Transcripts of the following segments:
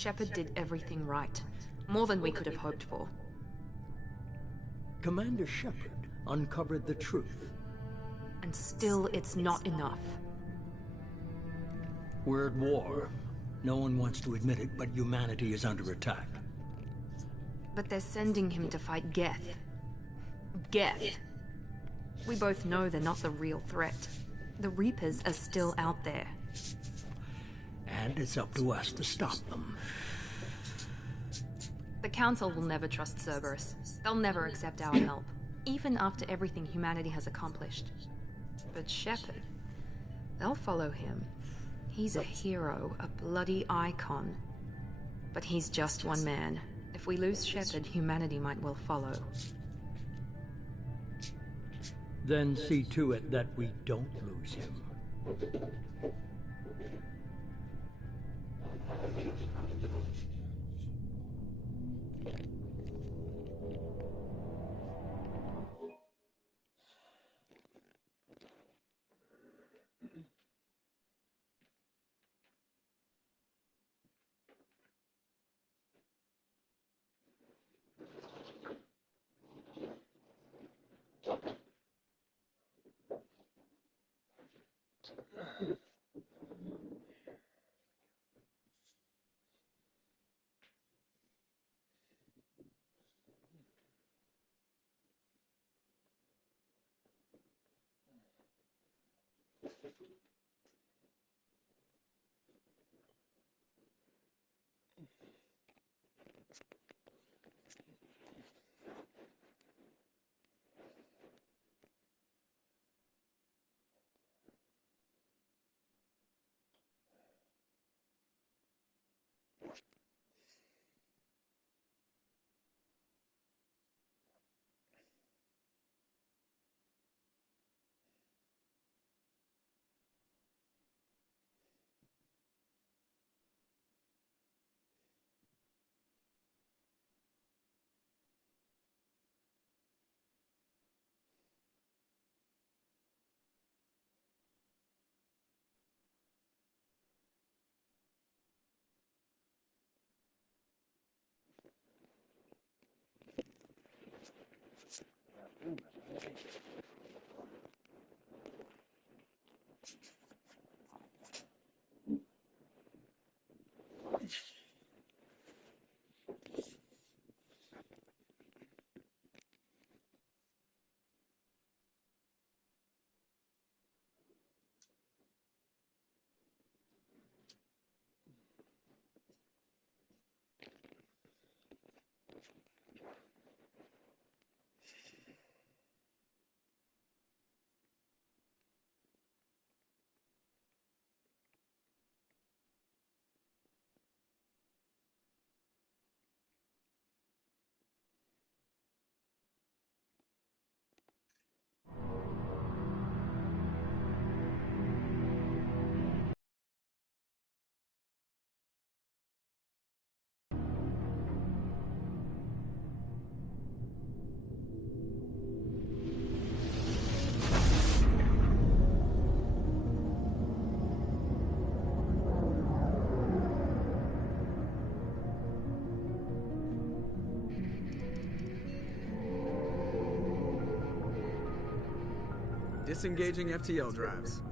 Shepard did everything right. More than we could have hoped for. Commander Shepard uncovered the truth. And still, it's not enough. We're at war. No one wants to admit it, but humanity is under attack. But they're sending him to fight Geth. Geth! We both know they're not the real threat. The Reapers are still out there. And it's up to us to stop them. The Council will never trust Cerberus. They'll never accept our help, even after everything humanity has accomplished. But Shepard, they'll follow him. He's a hero, a bloody icon. But he's just one man. If we lose Shepard, humanity might well follow. Then see to it that we don't lose him. Disengaging FTL drives.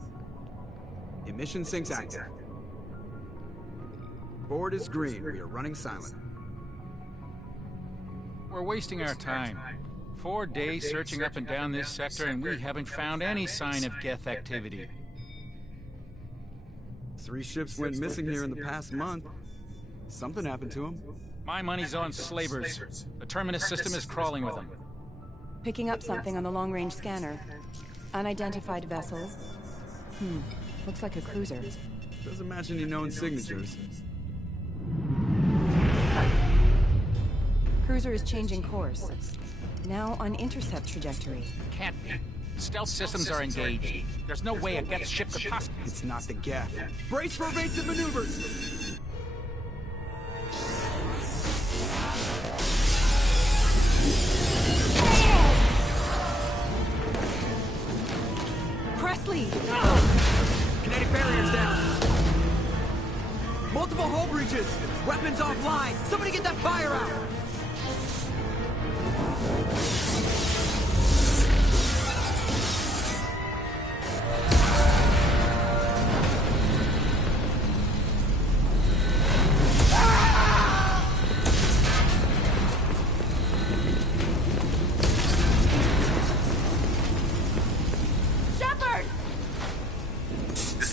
Emission sinks active. Board is green. We are running silent. We're wasting our time. 4 days searching up and down this sector, and we haven't found any sign of Geth activity. 3 ships went missing here in the past month. Something happened to them. My money's on slavers. The Terminus system is crawling with them. Picking up something on the long-range scanner. Unidentified vessel. Looks like a cruiser. Doesn't match any known signatures. Cruiser is changing course. Now on intercept trajectory. Can't be. Stealth systems are engaged. There's no way a Geth ship could possibly... It's not the Geth. Brace for evasive maneuvers! Presley! Kinetic barriers down! Multiple hull breaches! Weapons offline! Somebody get that fire out!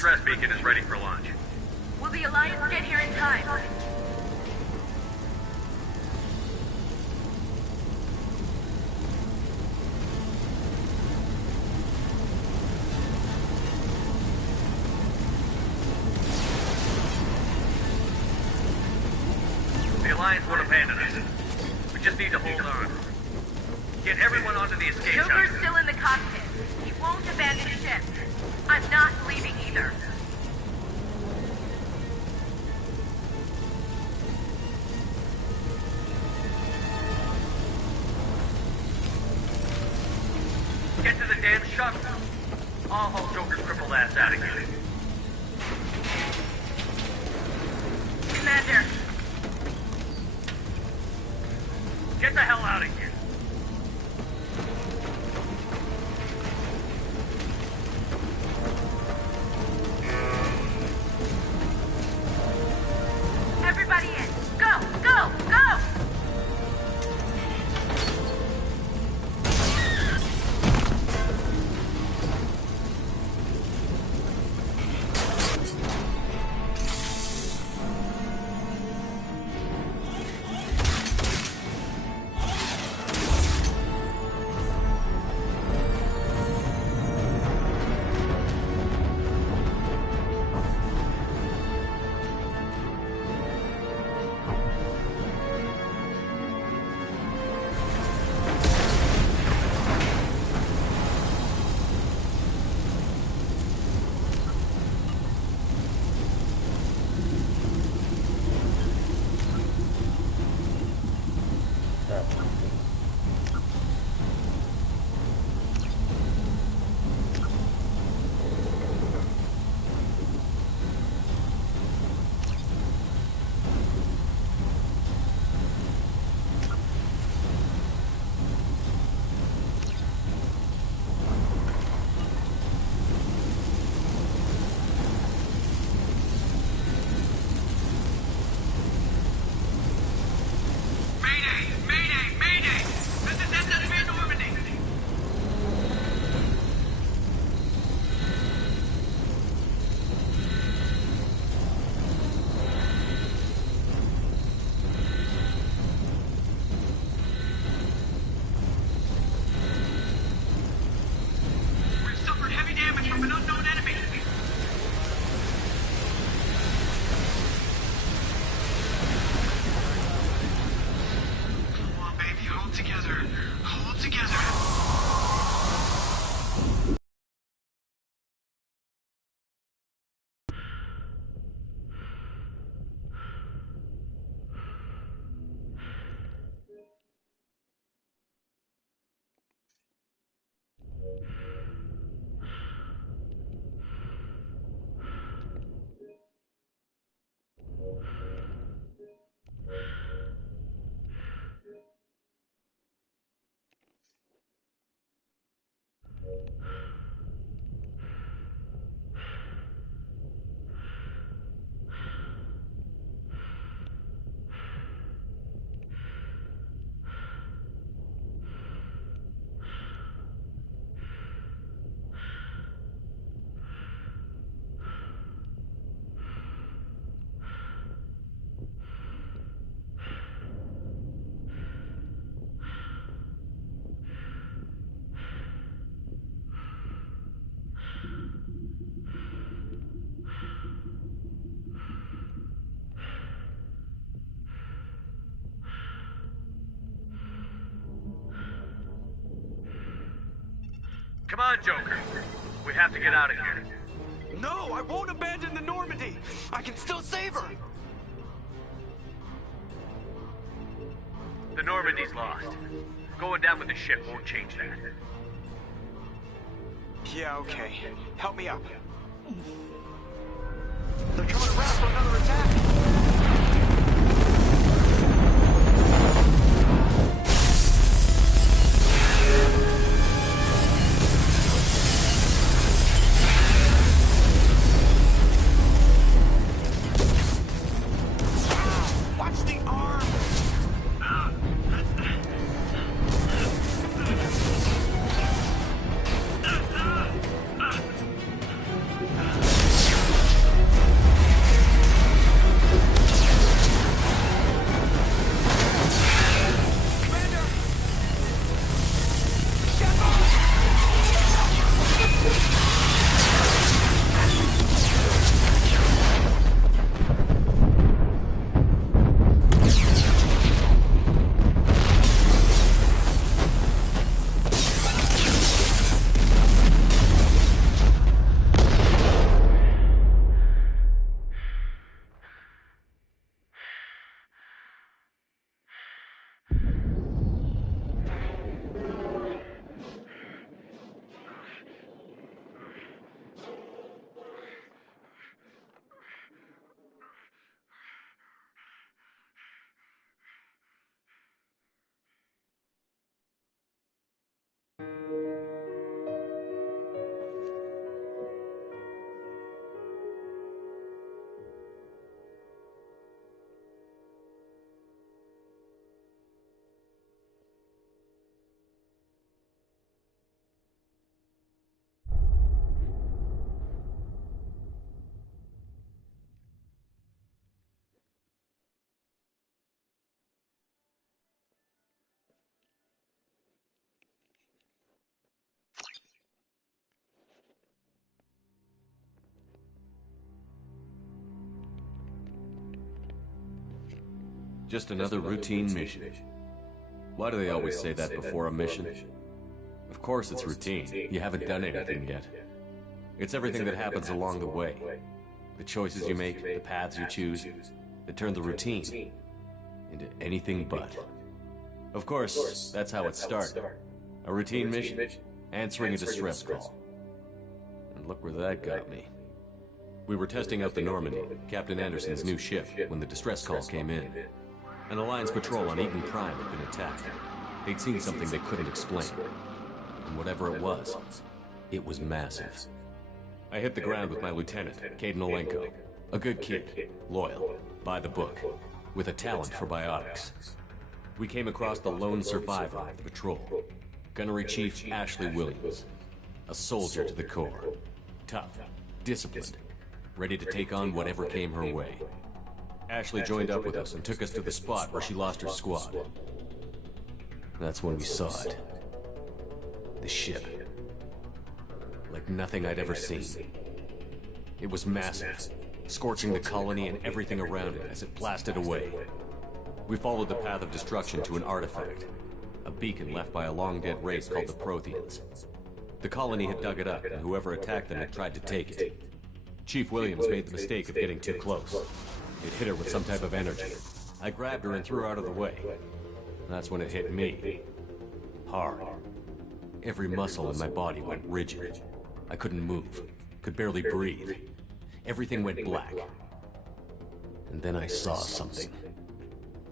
Distress beacon is ready for launch. Will the Alliance get here in time? The Alliance won't abandon us. We just need to hold on. Get everyone onto the escape Joker's shelter. still in the cockpit. He won't abandon ship. I'm not leaving either. Get to the damn shuttle. I'll haul Joker's crippled ass out of here. Commander, Get the hell out of here. everybody in. Go, go, go! Come on, Joker. We have to get out of here. No, I won't abandon the Normandy! I can still save her! The Normandy's lost. Going down with the ship won't change that. Yeah, okay. Help me up. They're coming around for another attack! Just another routine mission. Why do they always say that before a mission? Of course it's routine. You haven't done anything yet. It's everything that happens along the way. The choices you make, the paths you choose, that turn the routine into anything but. Of course, that's how it started. A routine mission, answering a distress call. And look where that got me. We were testing out the Normandy, Captain Anderson's new ship, when the distress call came in. An Alliance patrol on Eden Prime had been attacked. They'd seen something they couldn't explain. And whatever it was massive. I hit the ground with my lieutenant, Kaidan Olenko. A good kid, loyal, by the book, with a talent for biotics. We came across the lone survivor of the patrol, Gunnery Chief Ashley Williams. A soldier to the core. Tough, disciplined, ready to take on whatever came her way. Ashley joined up with us and took us to the spot where she lost her squad. That's when we saw it. The ship. Like nothing I'd ever seen. It was massive, scorching the colony and everything around it as it blasted away. We followed the path of destruction to an artifact, a beacon left by a long-dead race called the Protheans. The colony had dug it up, and whoever attacked them had tried to take it. Chief Williams made the mistake of getting too close. It hit her with some type of energy. I grabbed her and threw her out of the way. That's when it hit me. Hard. Every muscle in my body went rigid. I couldn't move, could barely breathe. Everything went black. And then I saw something.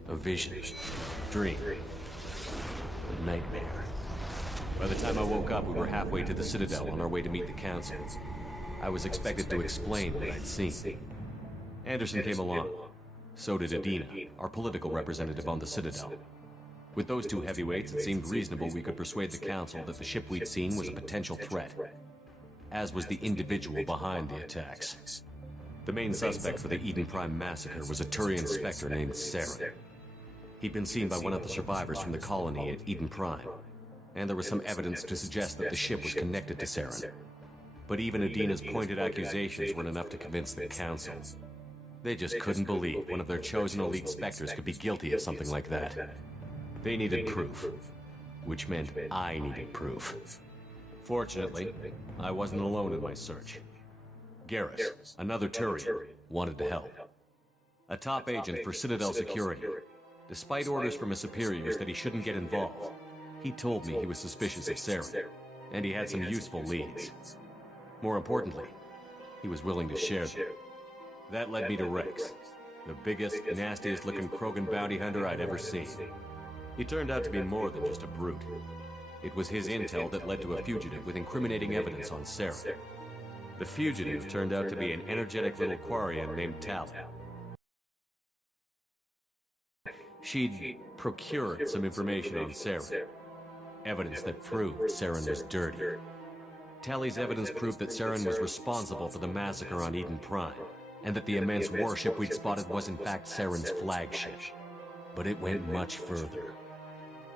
A vision. Dream. A nightmare. By the time I woke up, we were halfway to the Citadel on our way to meet the Council. I was expected to explain what I'd seen. Anderson came along. So did Adina, our political representative on the Citadel. With those two heavyweights, it seemed reasonable we could persuade the Council that the ship we'd seen was a potential threat, as was the individual behind the attacks. The main suspect for the Eden Prime massacre was a Turian Spectre named Saren. He'd been seen by one of the survivors from the colony at Eden Prime, and there was some evidence to suggest that the ship was connected to Saren. But even Adina's pointed accusations weren't enough to convince the Council. They just couldn't believe one of their chosen elite Spectres could be guilty of something like that. They needed proof, which meant I needed proof. Fortunately, I wasn't alone in my search. Garrus, another Turian, wanted to help. A top agent for Citadel Security. Despite orders from his superiors that he shouldn't get involved, he told me he was suspicious of Saren, and he had some useful leads. More importantly, he was willing to share them. That led me to Rex, the biggest, nastiest-looking Krogan bounty hunter I'd ever seen. He turned out to be more than just a brute. It was his intel that led to a fugitive with incriminating evidence on Saren. The fugitive turned out to be an energetic little Quarian named Tali. She'd procured some information on Saren. Evidence that proved Saren was dirty. Tali's evidence proved that Saren was responsible for the massacre on Eden Prime, and that the immense warship we'd spotted was in fact Saren's flagship. But it went much further.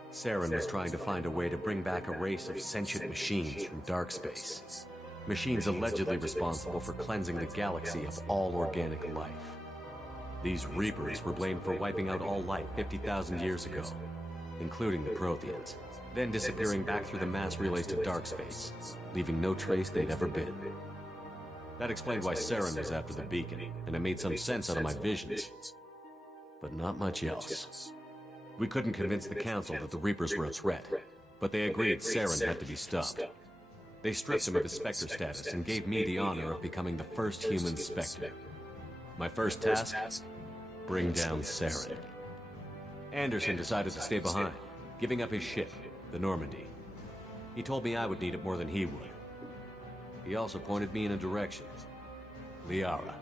Saren was trying to find a way to bring back a race of sentient machines from dark space. Machines allegedly responsible for cleansing the galaxy of all organic life. These Reapers were blamed for wiping out all life 50,000 years ago, including the Protheans, then disappearing back through the mass relays to dark space, leaving no trace they'd ever been. That explained why Saren was after the beacon, and it made some sense out of my visions. But not much else. We couldn't convince the Council that the Reapers were a threat, but they agreed Saren had to be stopped. They stripped him of his Spectre status and gave me the honor of becoming the first human Spectre. My first task? Bring down Saren. Anderson decided to stay behind, giving up his ship, the Normandy. He told me I would need it more than he would. He also pointed me in a direction. Liara,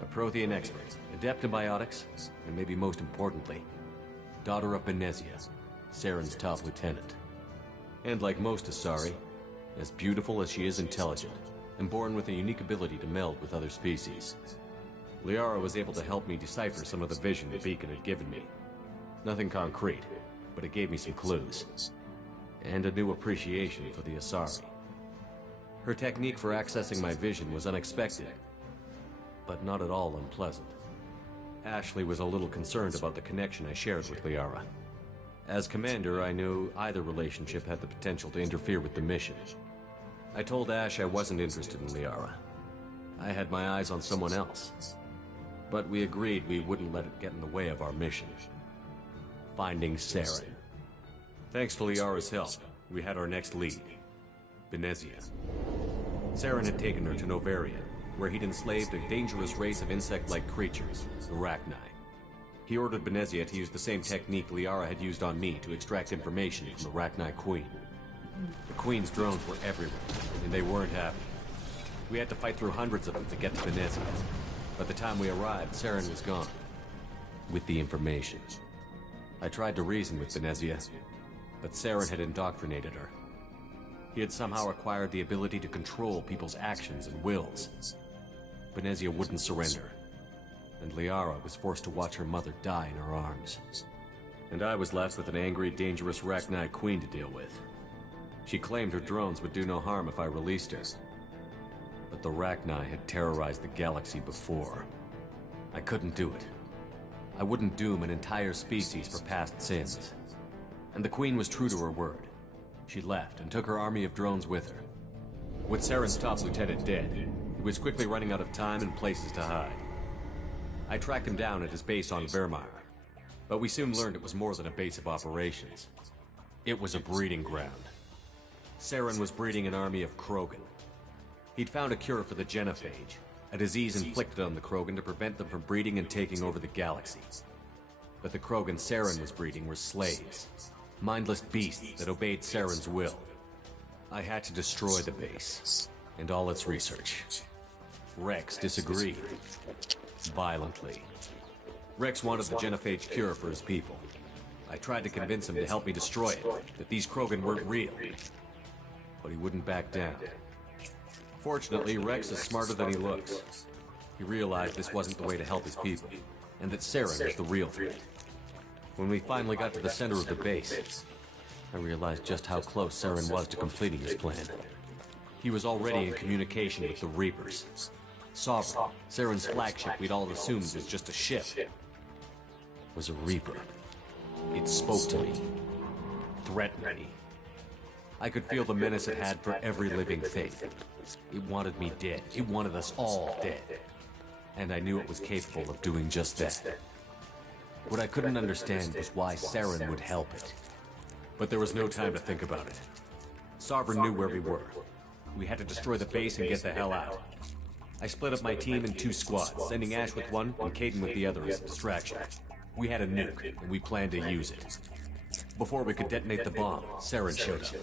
a Prothean expert, adept in biotics, and maybe most importantly, daughter of Benezia, Saren's top lieutenant. And like most Asari, as beautiful as she is intelligent, and born with a unique ability to meld with other species. Liara was able to help me decipher some of the vision the beacon had given me. Nothing concrete, but it gave me some clues. And a new appreciation for the Asari. Her technique for accessing my vision was unexpected, but not at all unpleasant. Ashley was a little concerned about the connection I shared with Liara. As commander, I knew either relationship had the potential to interfere with the mission. I told Ash I wasn't interested in Liara. I had my eyes on someone else. But we agreed we wouldn't let it get in the way of our mission. Finding Saren. Thanks to Liara's help, we had our next lead. Benezia. Saren had taken her to Novaria, where he'd enslaved a dangerous race of insect-like creatures, the Rachni. He ordered Benezia to use the same technique Liara had used on me to extract information from the Rachni Queen. The Queen's drones were everywhere, and they weren't happy. We had to fight through hundreds of them to get to Benezia. By the time we arrived, Saren was gone. With the information. I tried to reason with Benezia, but Saren had indoctrinated her. He had somehow acquired the ability to control people's actions and wills. Benezia wouldn't surrender, and Liara was forced to watch her mother die in her arms. And I was left with an angry, dangerous Rachni Queen to deal with. She claimed her drones would do no harm if I released her. But the Rachni had terrorized the galaxy before. I couldn't do it. I wouldn't doom an entire species for past sins. And the Queen was true to her word. She left and took her army of drones with her. With Saren's top lieutenant dead, he was quickly running out of time and places to hide. I tracked him down at his base on Vermeer, but we soon learned it was more than a base of operations. It was a breeding ground. Saren was breeding an army of Krogan. He'd found a cure for the genophage, a disease inflicted on the Krogan to prevent them from breeding and taking over the galaxy. But the Krogan Saren was breeding were slaves, mindless beasts that obeyed Saren's will. I had to destroy the base, and all its research. Rex disagreed. Violently. Rex wanted the genophage cure for his people. I tried to convince him to help me destroy it, that these Krogan weren't real. But he wouldn't back down. Fortunately, Rex is smarter than he looks. He realized this wasn't the way to help his people, and that Saren was the real threat. When we finally got to the center of the base, I realized just how close Saren was to completing his plan. He was already in communication with the Reapers. Sovereign, Saren's flagship we'd all assumed was just a ship, was a Reaper. It spoke to me, threatened me. I could feel the menace it had for every living thing. It wanted me dead. It wanted us all dead. And I knew it was capable of doing just that. What I couldn't understand was why Saren would help it. But there was no time to think about it. Sovereign knew where we were. We had to destroy the base and get the hell out. I split up my team in 2 squads, sending Ash with one and Kaidan with the other as a distraction. We had a nuke, and we planned to use it. Before we could detonate the bomb, Saren showed up.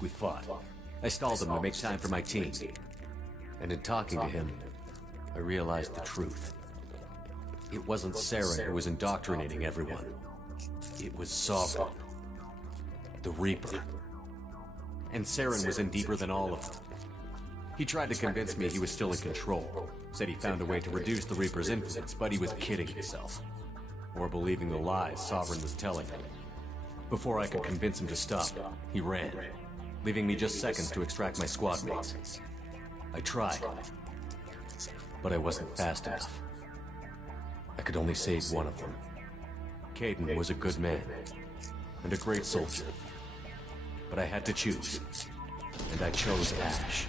We fought. I stalled him to make time for my team. And in talking to him, I realized the truth. It wasn't Saren who was indoctrinating everyone. It was Sovereign. The Reaper. And Saren was in deeper than all of them. He tried to convince me he was still in control. Said he found a way to reduce the Reaper's influence, but he was kidding himself. Or believing the lies Sovereign was telling him. Before I could convince him to stop, he ran, leaving me just seconds to extract my squad mates. I tried, but I wasn't fast enough. I could only save one of them. Kaidan was a good man, and a great soldier. But I had to choose, and I chose Ash.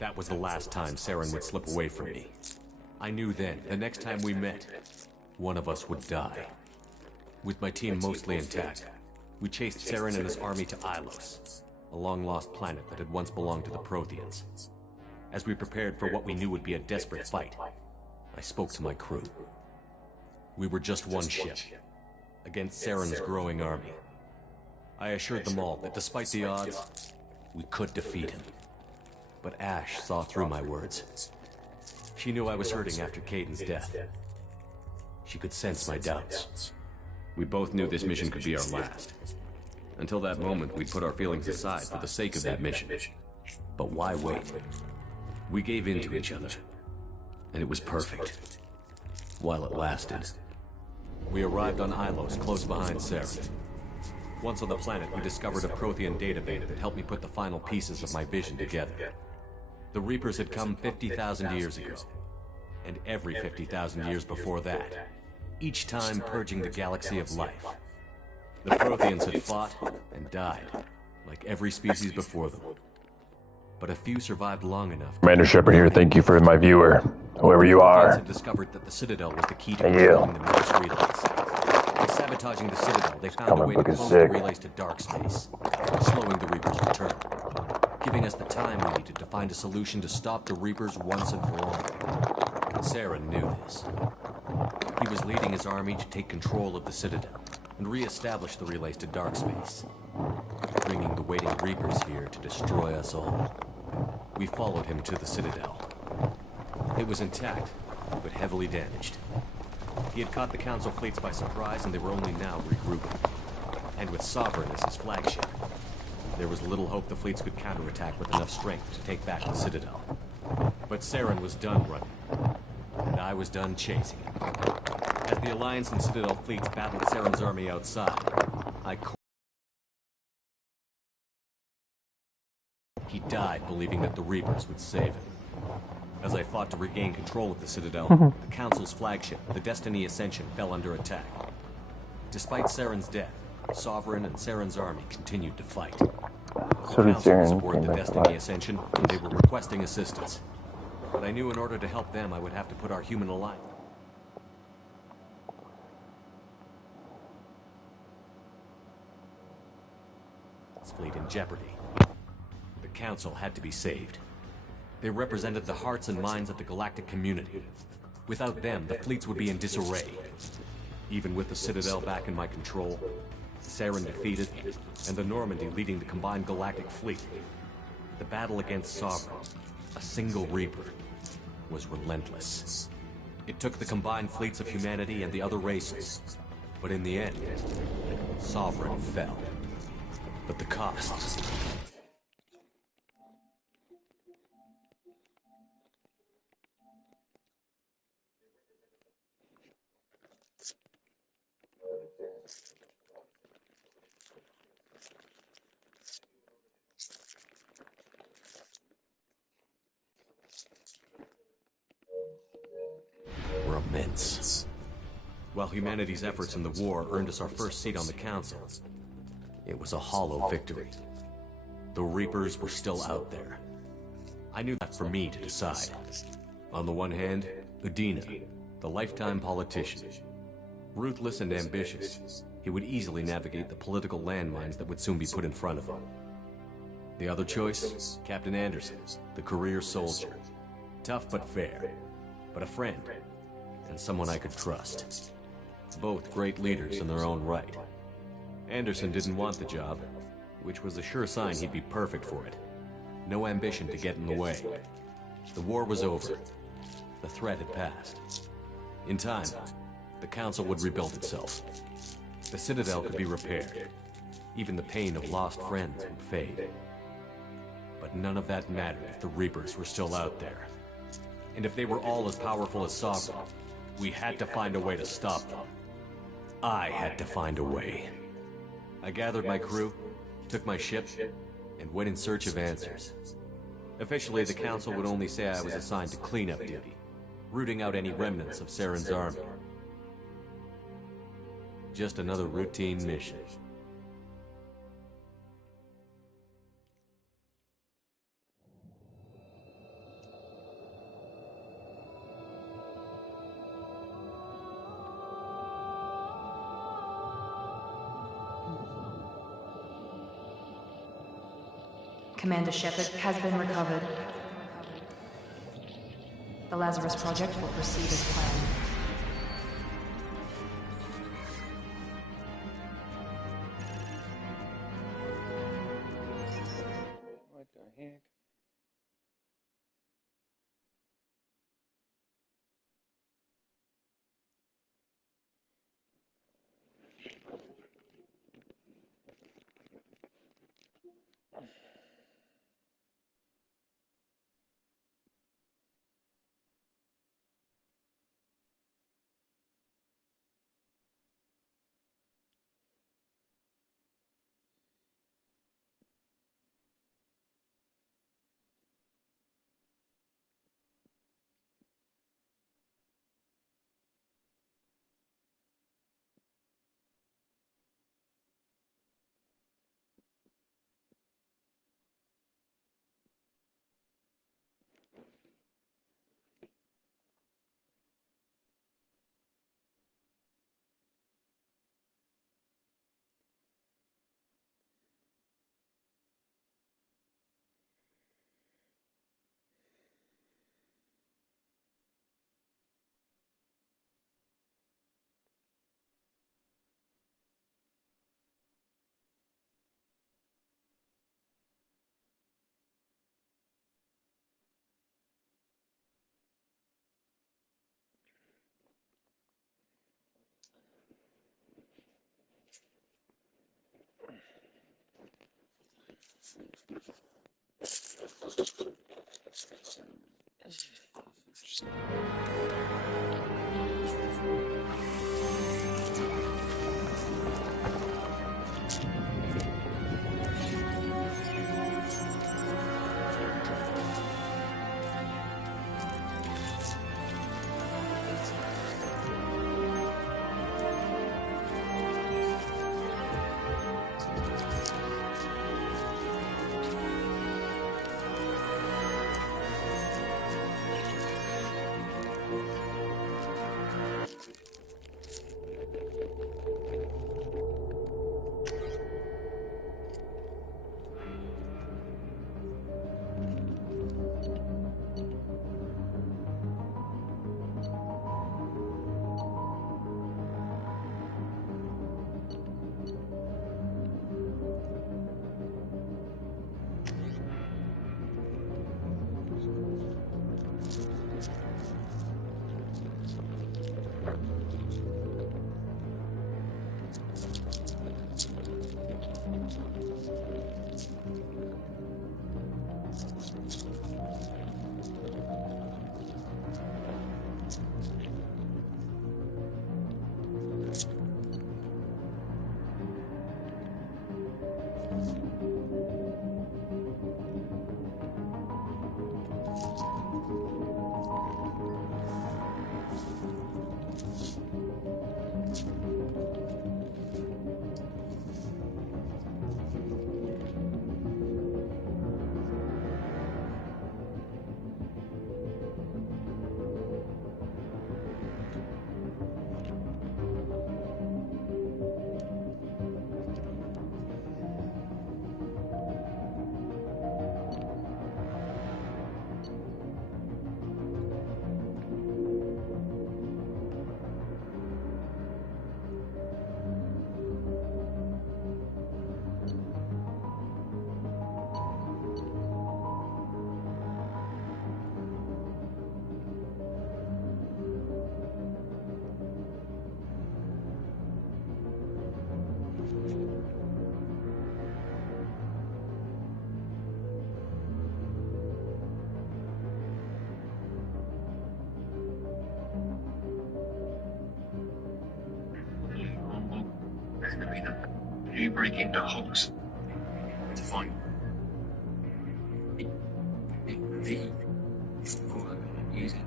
That was the last time Saren would slip away from me. I knew then, the next time we met, one of us would die. With my team mostly intact, we chased Saren and his army to Ilos, a long-lost planet that had once belonged to the Protheans. As we prepared for what we knew would be a desperate fight, I spoke to my crew. We were just one ship, against Saren's growing army. I assured them all that despite the odds, we could defeat him. But Ash saw through my words. She knew I was hurting after Kaidan's death. She could sense my doubts. We both knew this mission could be our last. Until that moment, we'd put our feelings aside for the sake of that mission. But why wait? We gave in to each other, and it was perfect. While it lasted. We arrived on Ilos, close behind Saren. Once on the planet, we discovered a Prothean database that helped me put the final pieces of my vision together. The Reapers had come 50,000 years ago, and every 50,000 years before that, each time purging the galaxy of life. The Protheans had fought and died, like every species before them. But a few survived long enough. Commander Shepard here, thank you for my viewer, whoever you are. Had discovered that the Citadel was the key to controlling the mass relays. By sabotaging the Citadel, they found a way to close the relays to dark space, slowing the Reapers' return, giving us the time we needed to find a solution to stop the Reapers once and for all. Saren knew this. He was leading his army to take control of the Citadel and re-establish the relays to dark space, bringing the waiting Reapers here to destroy us all. We followed him to the Citadel. It was intact, but heavily damaged. He had caught the Council fleets by surprise, and they were only now regrouping. And with Sovereign as his flagship, there was little hope the fleets could counterattack with enough strength to take back the Citadel. But Saren was done running, and I was done chasing him. As the Alliance and Citadel fleets battled Saren's army outside, He died believing that the Reapers would save him. As I fought to regain control of the Citadel, the Council's flagship, the Destiny Ascension, fell under attack. Despite Saren's death, Sovereign and Saren's army continued to fight. So did Council was Saren aboard came the back to Destiny life. Ascension, and they were requesting assistance. But I knew in order to help them, I would have to put our human alliance fleet in jeopardy. The Council had to be saved. They represented the hearts and minds of the galactic community. Without them, the fleets would be in disarray. Even with the Citadel back in my control, Saren defeated, and the Normandy leading the combined galactic fleet, the battle against Sovereign, a single Reaper, was relentless. It took the combined fleets of humanity and the other races, but in the end, Sovereign fell. But the cost... were immense. While humanity's efforts in the war earned us our first seat on the Council, it was a hollow victory. The Reapers were still out there. I knew that for me to decide. On the one hand, Udina, the lifetime politician. Ruthless and ambitious, he would easily navigate the political landmines that would soon be put in front of him. The other choice, Captain Anderson, the career soldier. Tough but fair, but a friend, and someone I could trust. Both great leaders in their own right. Anderson didn't want the job, which was a sure sign he'd be perfect for it. No ambition to get in the way. The war was over. The threat had passed. In time, the Council would rebuild itself. The Citadel could be repaired. Even the pain of lost friends would fade. But none of that mattered if the Reapers were still out there. And if they were all as powerful as Sovereign, we had to find a way to stop them. I had to find a way. I gathered my crew, took my ship, and went in search of answers. Officially, the Council would only say I was assigned to cleanup duty, rooting out any remnants of Saren's army. Just another routine mission. Commander Shepard has been recovered. The Lazarus Project will proceed as planned. What the heck? You break into homes to find the using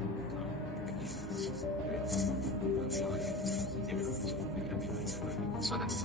so that's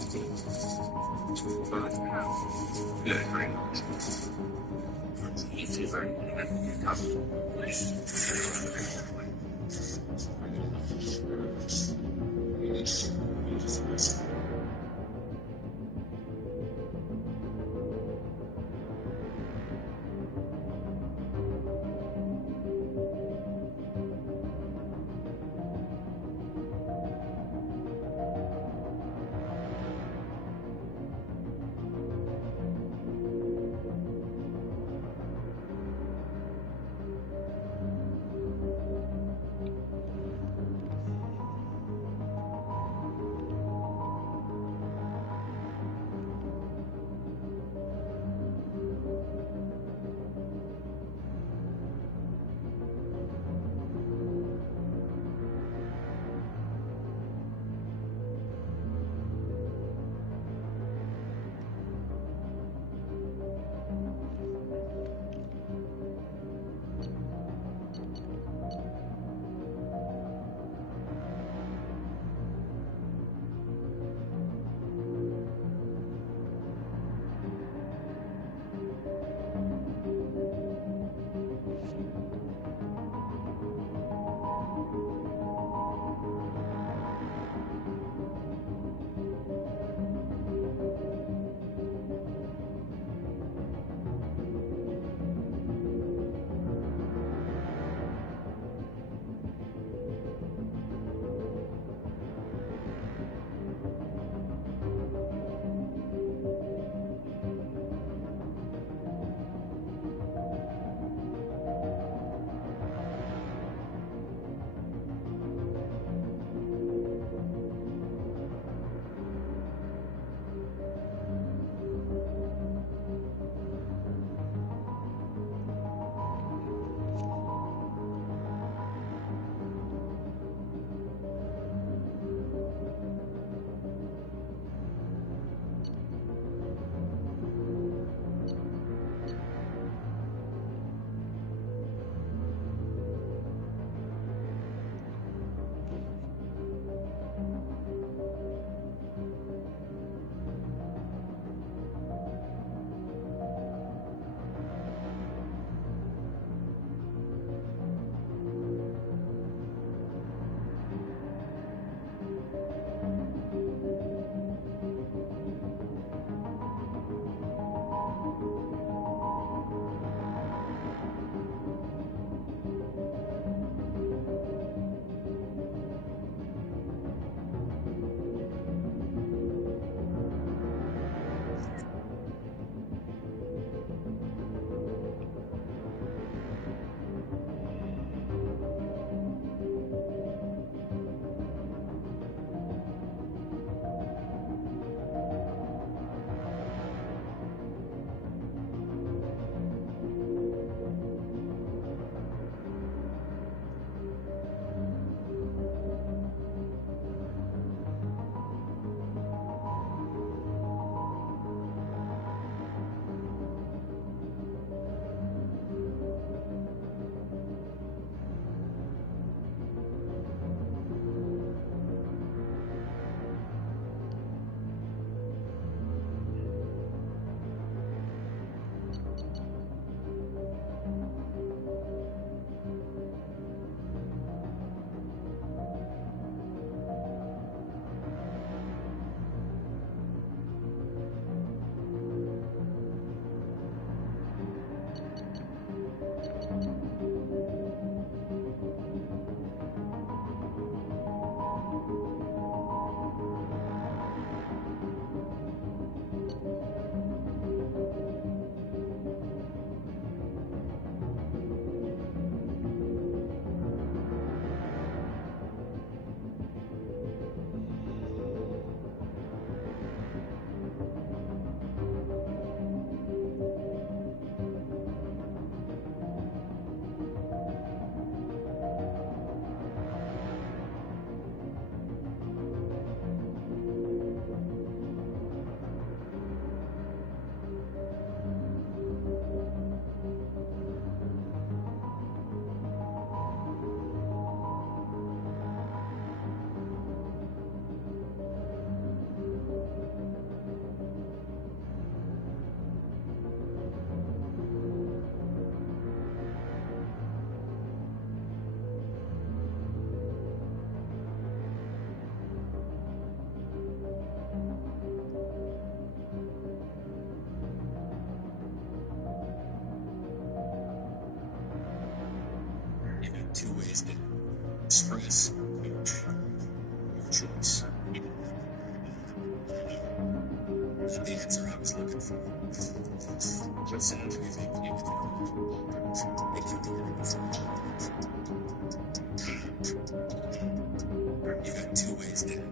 two ways to express your choice. The answer I was looking for. What sound do you think you can You got two ways to.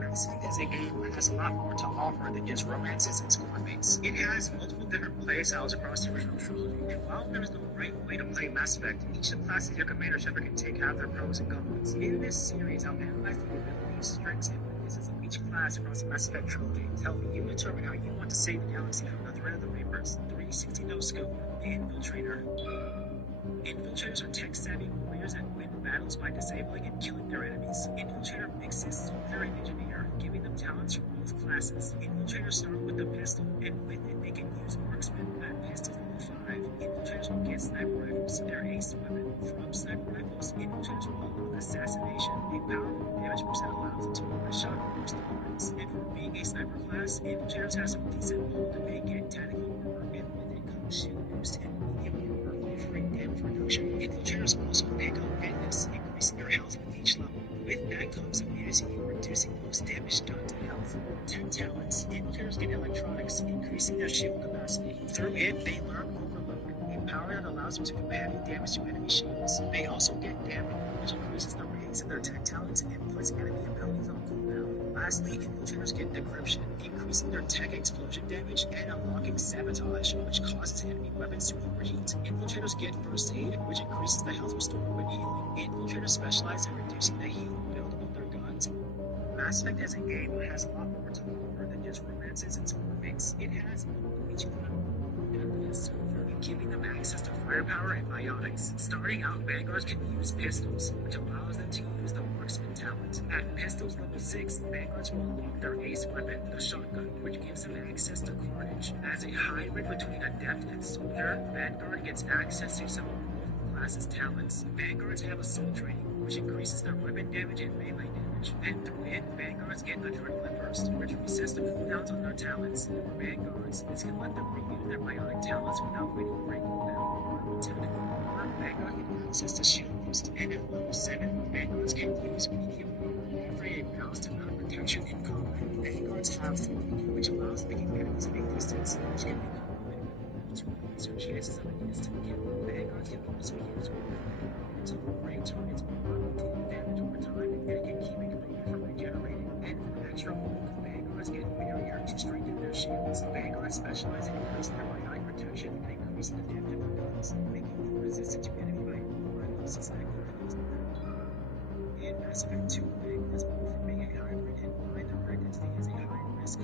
Mass Effect is a game that has a lot more to offer than just romances and score mates. It has multiple different play styles across the original trilogy, and while there is no right way to play Mass Effect, each of the classes your commander Shepard can take have their pros and cons. In this series, I'll analyze the abilities, strengths, and weaknesses of each class across the Mass Effect trilogy. Tell me, you determine how you want to save the galaxy from the threat of the Reapers. 360 no scope, the Infiltrator. Infiltrators are tech-savvy warriors that win battles by disabling and killing their enemies. Infiltrator mixes soldier and engineer, giving them talents from both classes. Infiltrators start with the pistol, and with it they can use marksman at pistols level 5. Infiltrators will get sniper rifles, their ace weapon. From sniper rifles, infiltrators will unlock assassination, a powerful damage boost that allows them to one-shot most opponents. And for being a sniper class, infiltrators have some decent hold to make and tactical armor, and with it comes shield boost and medium armor, offering damage reduction. Infiltrators also pick up fitness, increasing their health with each level. With that comes immunity, reducing most damage done to health. 10 talents. Infiltrators get electronics, increasing their shield capacity. Through it, they learn Overload, a power that allows them to do heavy damage to enemy shields. They also get damage, which increases the ratings of their tech talents and puts enemy abilities on cooldown. Lastly, infiltrators get decryption, increasing their tech explosion damage and unlocking sabotage, which causes enemy weapons to overheat. Infiltrators get first aid, which increases the health restored when healing. Infiltrators specialize in reducing the heal build of their guns. Mass Effect as a game has a lot more to offer than just romances and score mates. It has each giving them access to firepower and biotics. Starting out, Vanguards can use pistols, which allows them to use the marksman talent. At pistols level 6, Vanguards will unlock their ace weapon, the shotgun, which gives them access to carnage. As a hybrid between adept and soldier, Vanguard gets access to some of both classes' talents. Vanguards have assault training, which increases their weapon damage and melee damage. And through it, Vanguards get adrenaline burst, which resets the cooldowns on their talents. For Vanguards, this can let them renew their biotic talents without waiting for a cooldown. Technical armor, Vanguard can access to shield boost, and at level 7, Vanguards can use medium armor, offering a balanced amount of protection in combat. Vanguards have flank, which allows making enemies at a distance, which can be complemented with to increase their chances of an instant kill. Vanguards can also use to overrate targets more, deal damage over time, and it can keep a commander from regenerating. And for extra bulk, Vanguards get barrier to strengthen their shields. Vanguards specialize in increasing their biotic protection and increasing the damage of their guns, making them resistant to enemy fire. Almost exactly as in Mass Effect 2, Vanguards move from being a hybrid and find their identity as a high-risk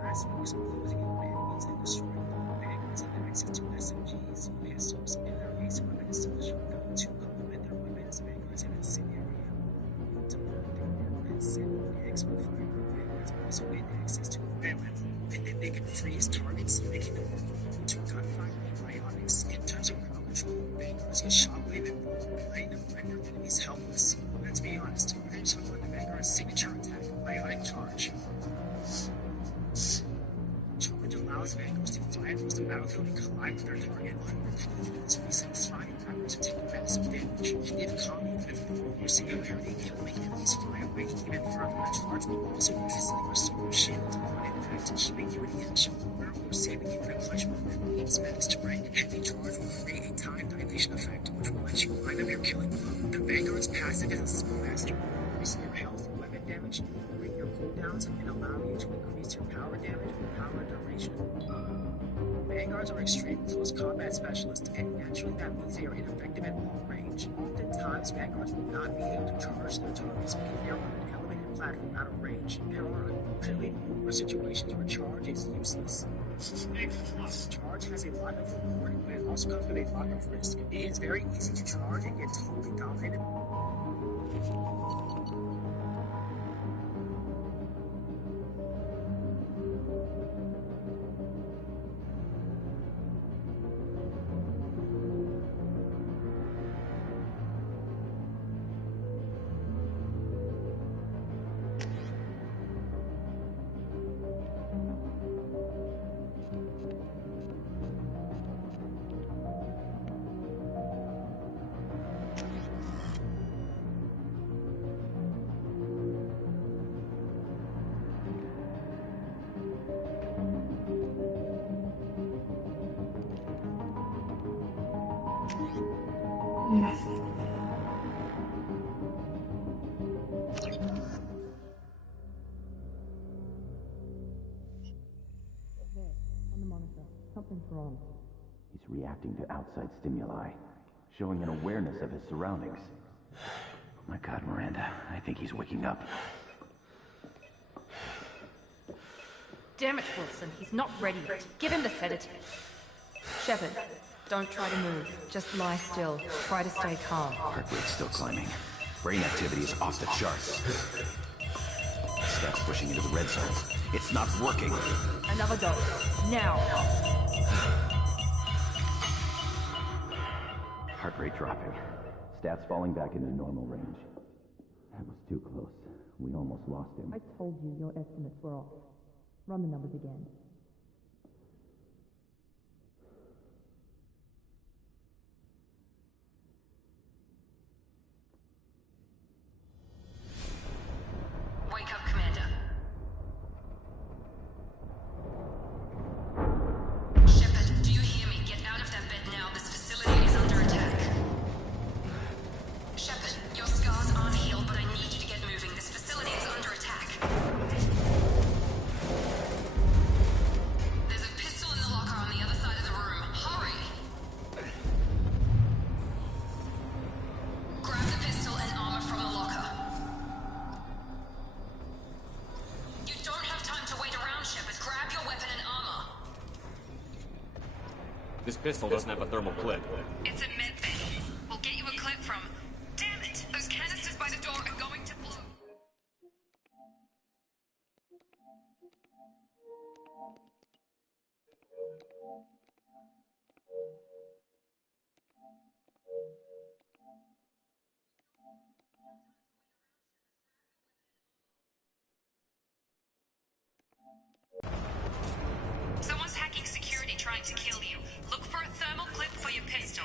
class focused on closing in on enemies and destroying them. Vanguards have access to SMGs, pistols, and their ace weapon is still a shotgun. To complement their weapons, Vanguards have incendiary ammo to burn their armor and send eggs with fire. Vanguards also gain access to venom, and then they can freeze targets, making them more vulnerable to gunfire and biotics. In terms of crowd control, Vanguards get shockwave and letting them render enemies helpless. Let's be honest, we're going to talk about the Vanguard's signature attack, Biotic Charge. Charge allows Vanguards to fly across the battlefield and collide with their target. Unprovoked units receive flying powers to take massive damage. If combined with your singularity, it will make enemies fly away even further. Charge will also easily restore your shield upon impact, keeping you in the initial corner or saving you in a clutch moment. It's managed to break. Heavy Charge will create a time dilation effect, which will let you line up your killing blow. The Vanguard's passive is a small master, increasing your health, weapon damage, lowering your cooldowns, and allowing you to increase your power damage and power duration. Vanguards are extreme close combat specialists, and naturally that means they are ineffective at long range. Oftentimes, Vanguards will not be able to charge their targets because they are on an elevated platform out of range. There are unfortunately numerous situations where charge is useless. Charge has a lot of reward, but it also comes with a lot of risk. It is very easy to charge and get totally dominated. Something's wrong. He's reacting to outside stimuli, showing an awareness of his surroundings. Oh my God, Miranda, I think he's waking up. Damn it, Wilson. He's not ready yet. Give him the sedative. Shepard, don't try to move. Just lie still. Try to stay calm. Heart rate's still climbing. Brain activity is off the charts. Steps pushing into the red zone. It's not working. Another go. Now. Heart rate dropping. Stats falling back into normal range. That was too close. We almost lost him. I told you your estimates were off. Run the numbers again. Wake up, Commander. Shepard, do you hear me? Get out of that bed now. This facility is under attack. Shepard, your scars aren't healed, but I need you to get moving. This facility is under attack. There's a pistol in the locker on the other side of the room. Hurry! Grab the pistol and armor from the locker. You don't have time to wait around, Shepard. Grab your weapon and armor. This pistol doesn't have a thermal clip. It's a med bay. We'll get you a clip from... Damn it! Those canisters by the door are going to blow. Someone's hacking security trying to kill you. Look for a thermal clip for your pistol.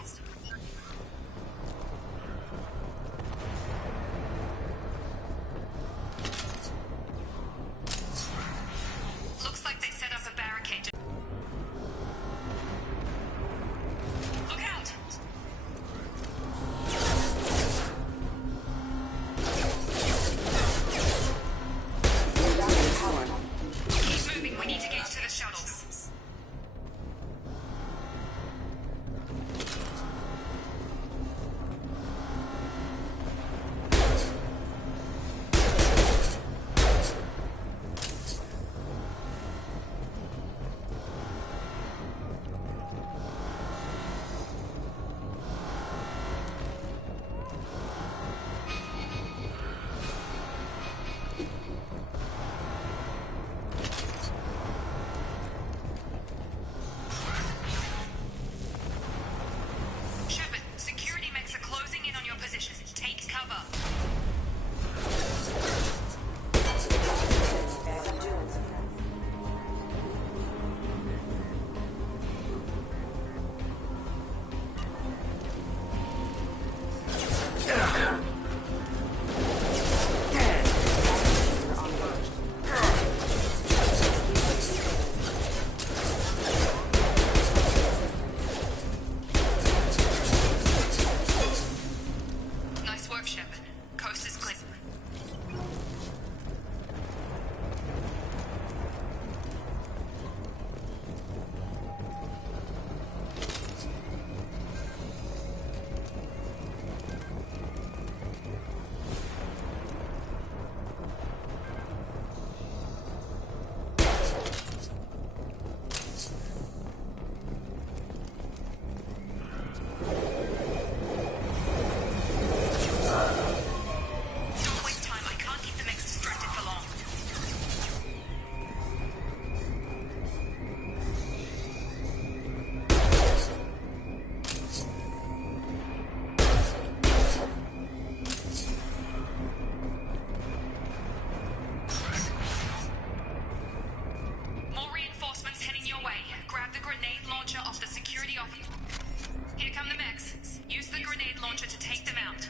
Here come the mechs. Use the grenade launcher to take them out.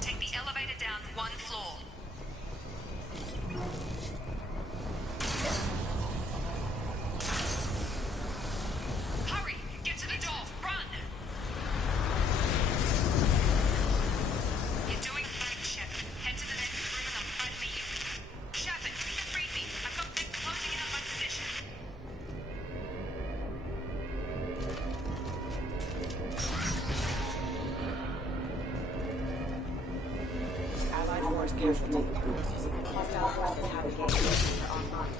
Take the elevator down 1 floor. Hurry! Get to the door! Run! You're doing fine, Shepard. Head to the next room and I'll try to meet you. Shepard, read me. I've got them closing in on my position. Allied force casualty. Hostile forces have engaged. Are online.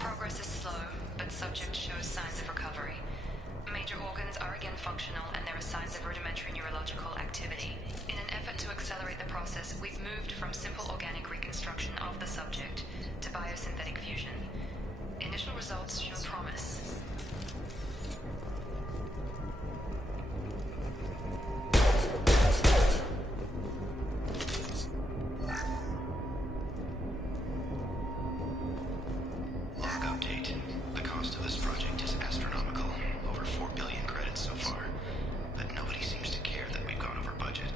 Progress is slow, but subject shows signs of recovery. Major organs are again functional, and there are signs of rudimentary neurological activity. In an effort to accelerate the process, we've moved from simple organic reconstruction of the subject to biosynthetic fusion. Initial results show promise. Log update. The cost of this project is astronomical. Over 4 billion credits so far. But nobody seems to care that we've gone over budget.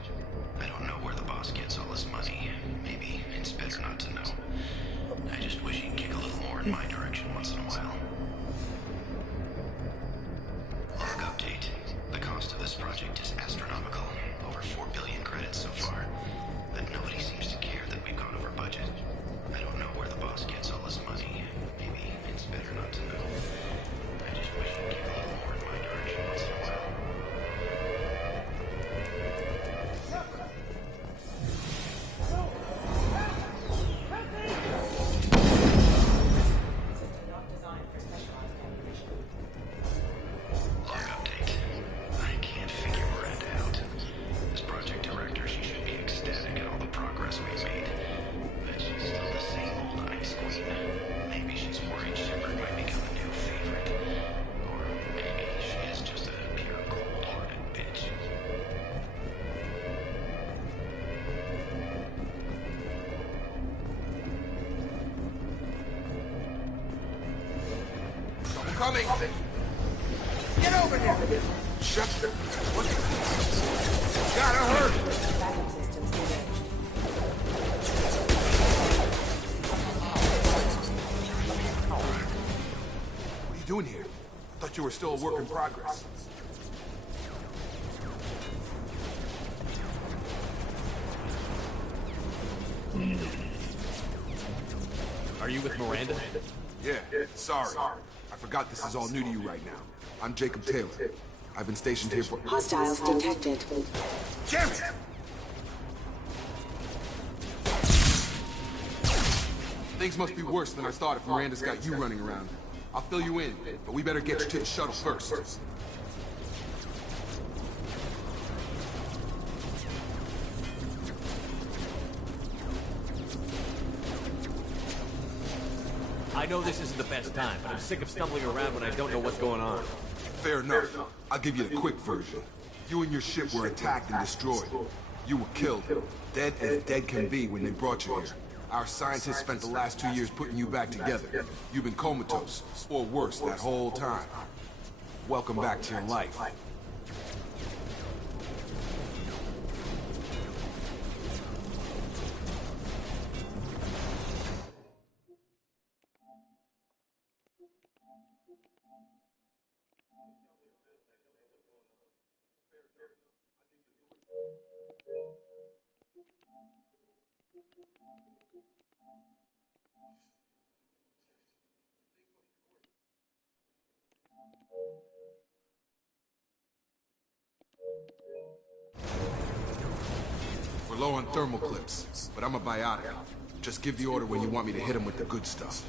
I don't know where the boss gets all his money. Maybe it's better not to know. I just wish he'd kick a little more in my direction once in a while. Log update. The cost of this project is astronomical. Over 4 billion credits so far. But nobody seems to care that we've gone over budget. I don't know where the boss gets all his money. Maybe it's better not to know. I just wish he'd kick a little more in my direction once in a while. Log update. I can't figure Miranda out. This project director, she should be ecstatic at all the progress we've made. But she's still the same old ice queen. Maybe she's worried Shepard might become a new favorite. Or maybe she is just a pure cold-hearted bitch. I'm coming! Get over here! Shut the... What? Gotta hurt! Backup systems engaged. What are you doing here? I thought you were still a work in progress. Are you with Miranda? Yeah, sorry. I forgot this is all new to you right now. I'm Jacob Taylor. I've been stationed here for... Hostiles detected. Damn it! Things must be worse than I thought if Miranda's got you running around. I'll fill you in, but we better get you to the shuttle first. I know this isn't the best time, but I'm sick of stumbling around when I don't know what's going on. Fair enough. I'll give you the quick version. You and your ship were attacked and destroyed. You were killed. Dead as dead can be when they brought you here. Our scientists spent the last 2 years putting you back together. You've been comatose, or worse, that whole time. Welcome back to your life. We're low on thermal clips, but I'm a biotic. Just give the order when you want me to hit him with the good stuff.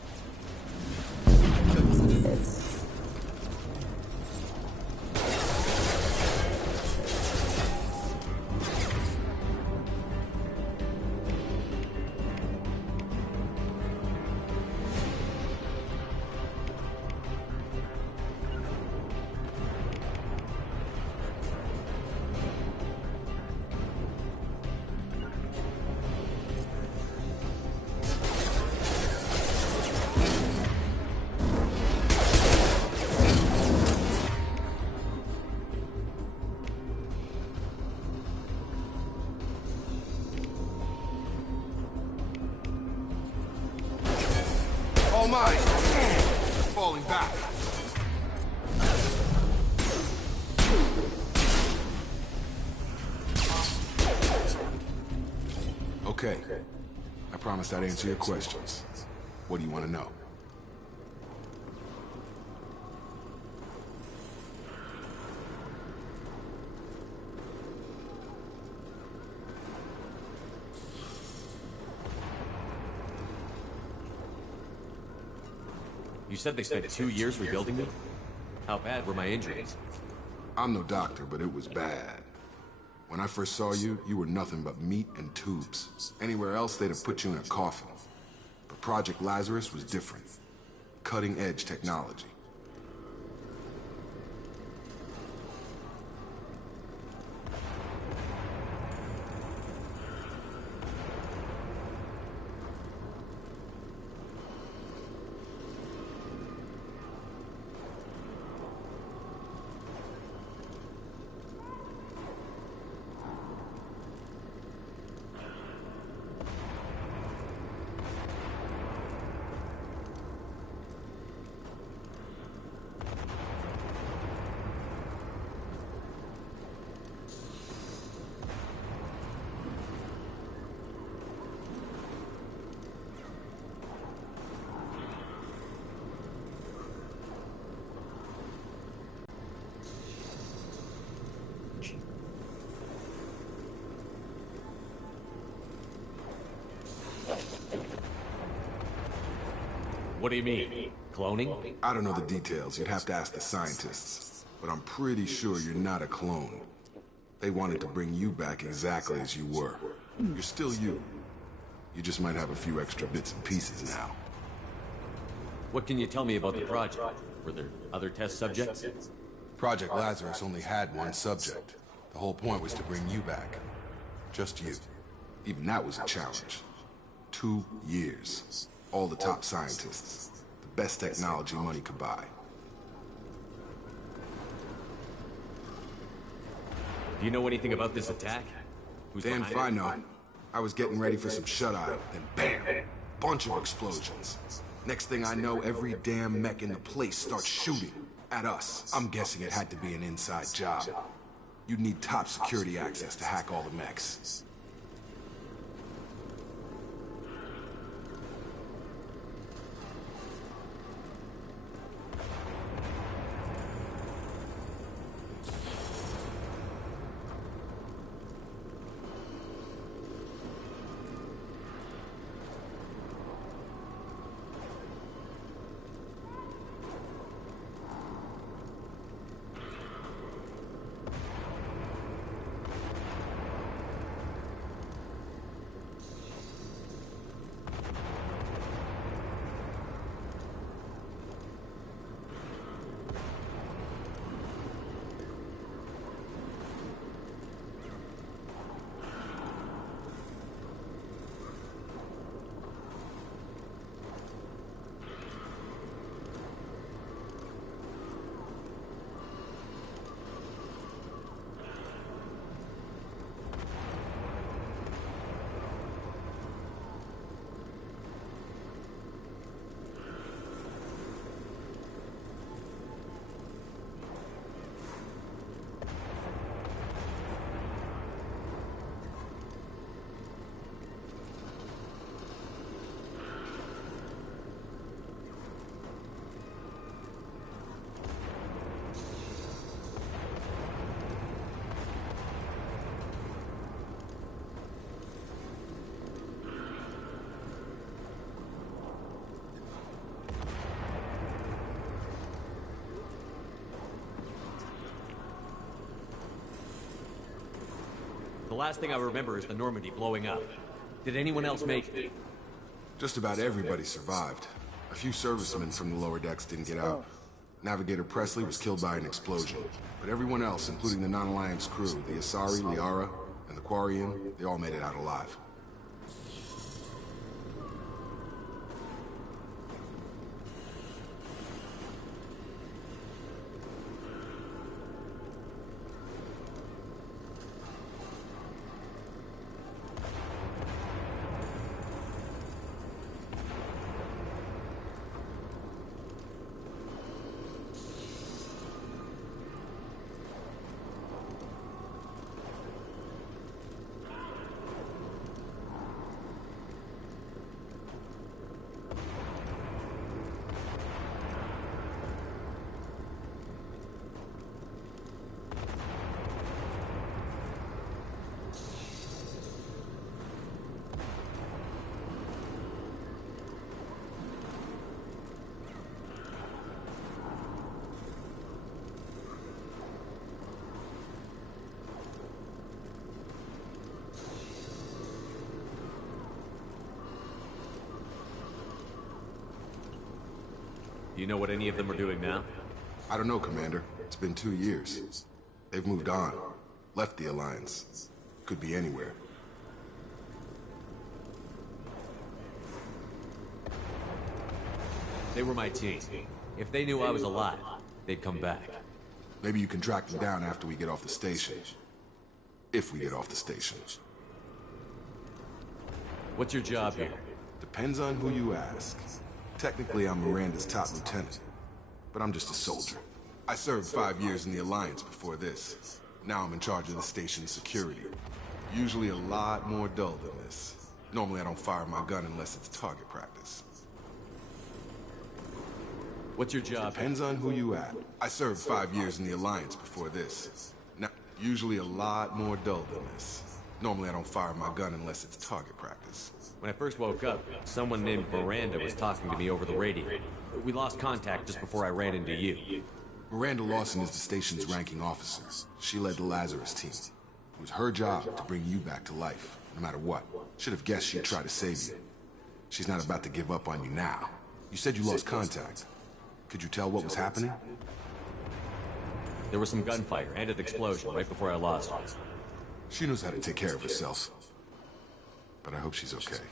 All mine. Falling back. Okay. I promised I'd answer your questions. What do you want to know? You said they spent 2 years rebuilding me? How bad were my injuries? I'm no doctor, but it was bad. When I first saw you, you were nothing but meat and tubes. Anywhere else, they'd have put you in a coffin. But Project Lazarus was different. Cutting-edge technology. What do you mean? Cloning? I don't know the details. You'd have to ask the scientists. But I'm pretty sure you're not a clone. They wanted to bring you back exactly as you were. You're still you. You just might have a few extra bits and pieces now. What can you tell me about the project? Were there other test subjects? Project Lazarus only had one subject. The whole point was to bring you back. Just you. Even that was a challenge. 2 years. All the top scientists. The best technology money could buy. Do you know anything about this attack? Who's Damn if I know. I was getting ready for some shut-eye, then bam! Bunch of explosions. Next thing I know, every damn mech in the place starts shooting at us. I'm guessing it had to be an inside job. You'd need top security access to hack all the mechs. the last thing I remember is the Normandy blowing up. Did anyone else make it? Just about everybody survived. A few servicemen from the lower decks didn't get out. Navigator Presley was killed by an explosion. But everyone else, including the non-Alliance crew, the Asari, Liara, and the Quarian, they all made it out alive. Do you know what any of them are doing now? I don't know, Commander. It's been 2 years. They've moved on. Left the Alliance. Could be anywhere. They were my team. If they knew I was alive, they'd come back. Maybe you can track them down after we get off the station. If we get off the station. What's your job here? Depends on who you ask. Technically, I'm Miranda's top lieutenant, but I'm just a soldier. I served 5 years in the Alliance before this. Now I'm in charge of the station's security. Usually a lot more dull than this. Normally I don't fire my gun unless it's target practice. What's your job? Depends on who you ask. I served 5 years in the Alliance before this. Now, usually a lot more dull than this. Normally I don't fire my gun unless it's target practice. When I first woke up, someone named Miranda was talking to me over the radio. We lost contact just before I ran into you. Miranda Lawson is the station's ranking officer. She led the Lazarus team. It was her job to bring you back to life, no matter what. Should have guessed she'd try to save you. She's not about to give up on you now. You said you lost contact. Could you tell what was happening? There was some gunfire and an explosion right before I lost her. She knows how to take care of herself. But I hope she's okay.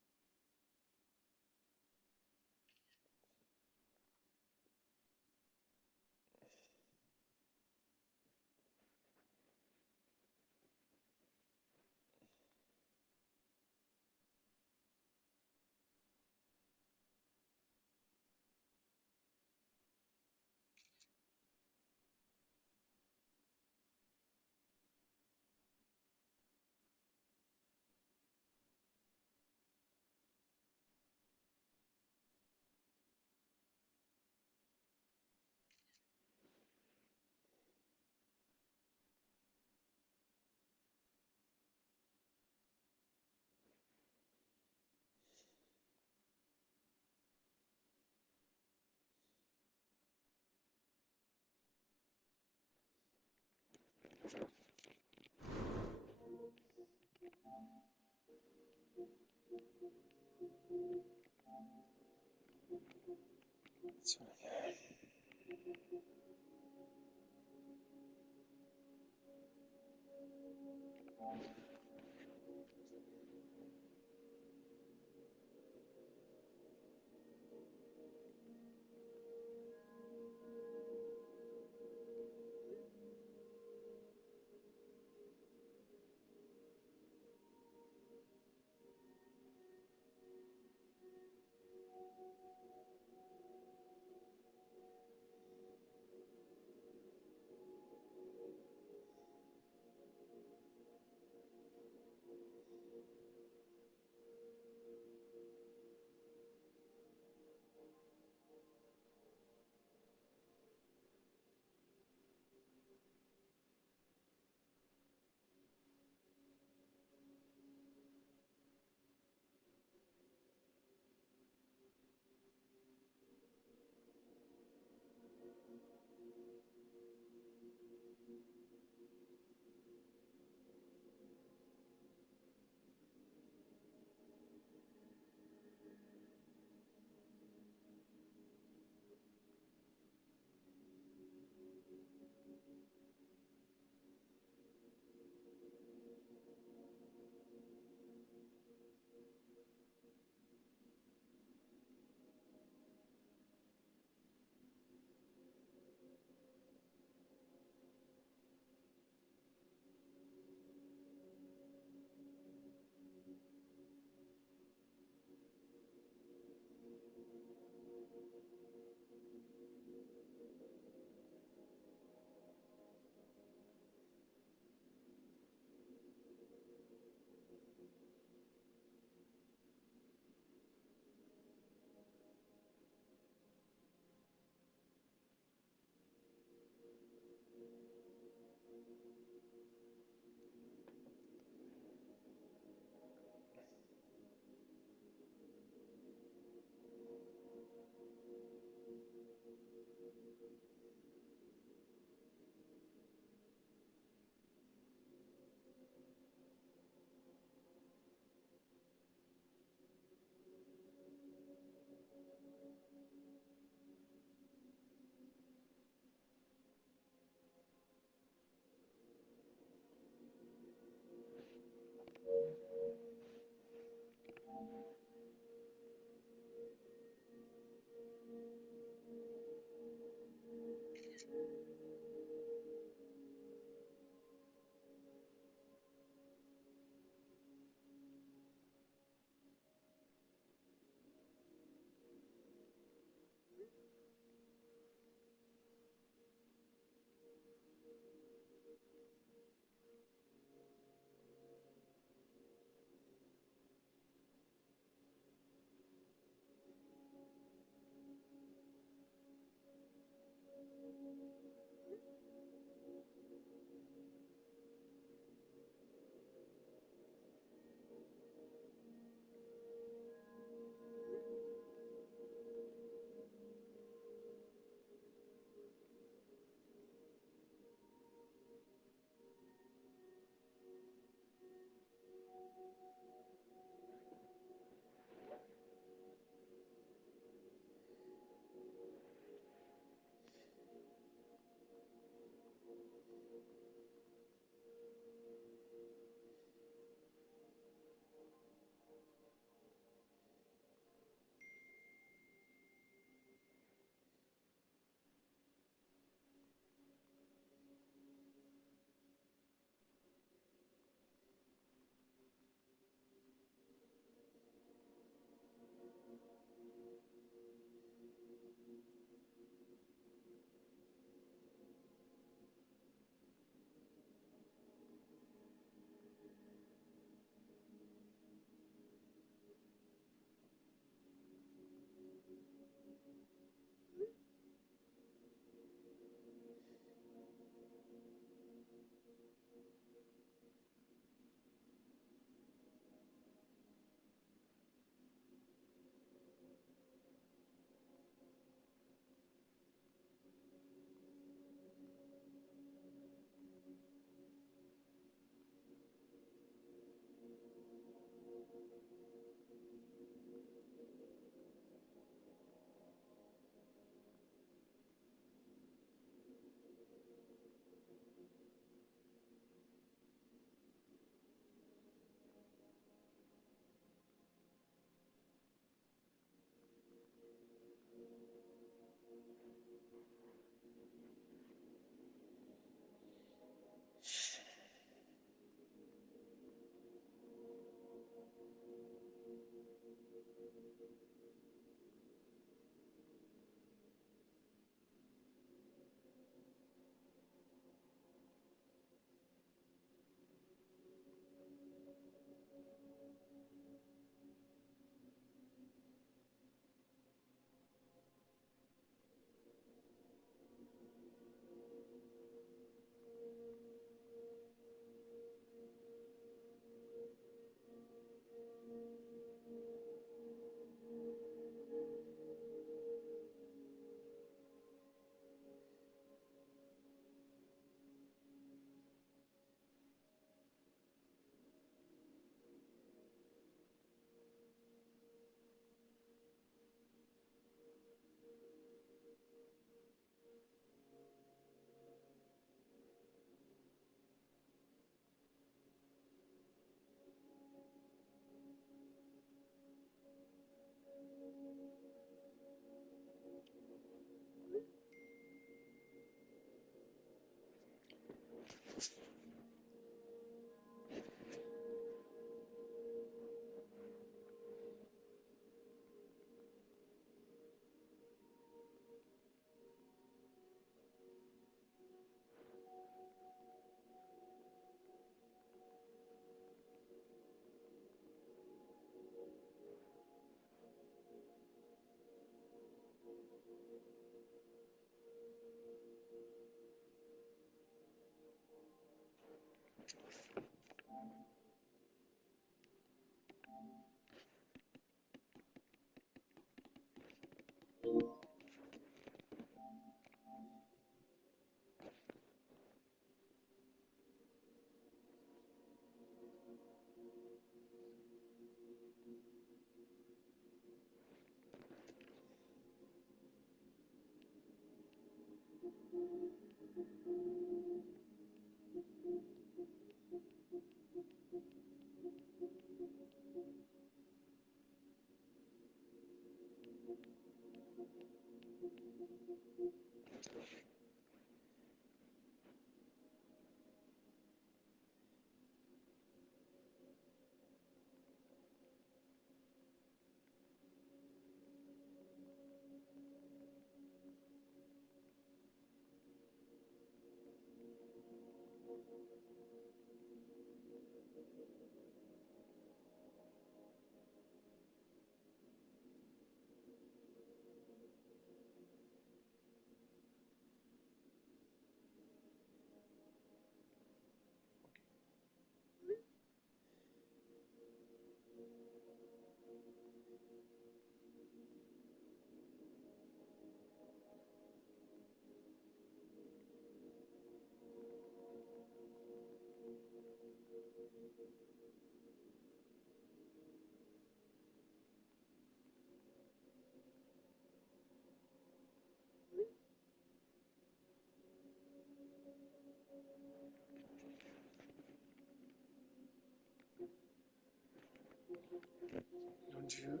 Don't you?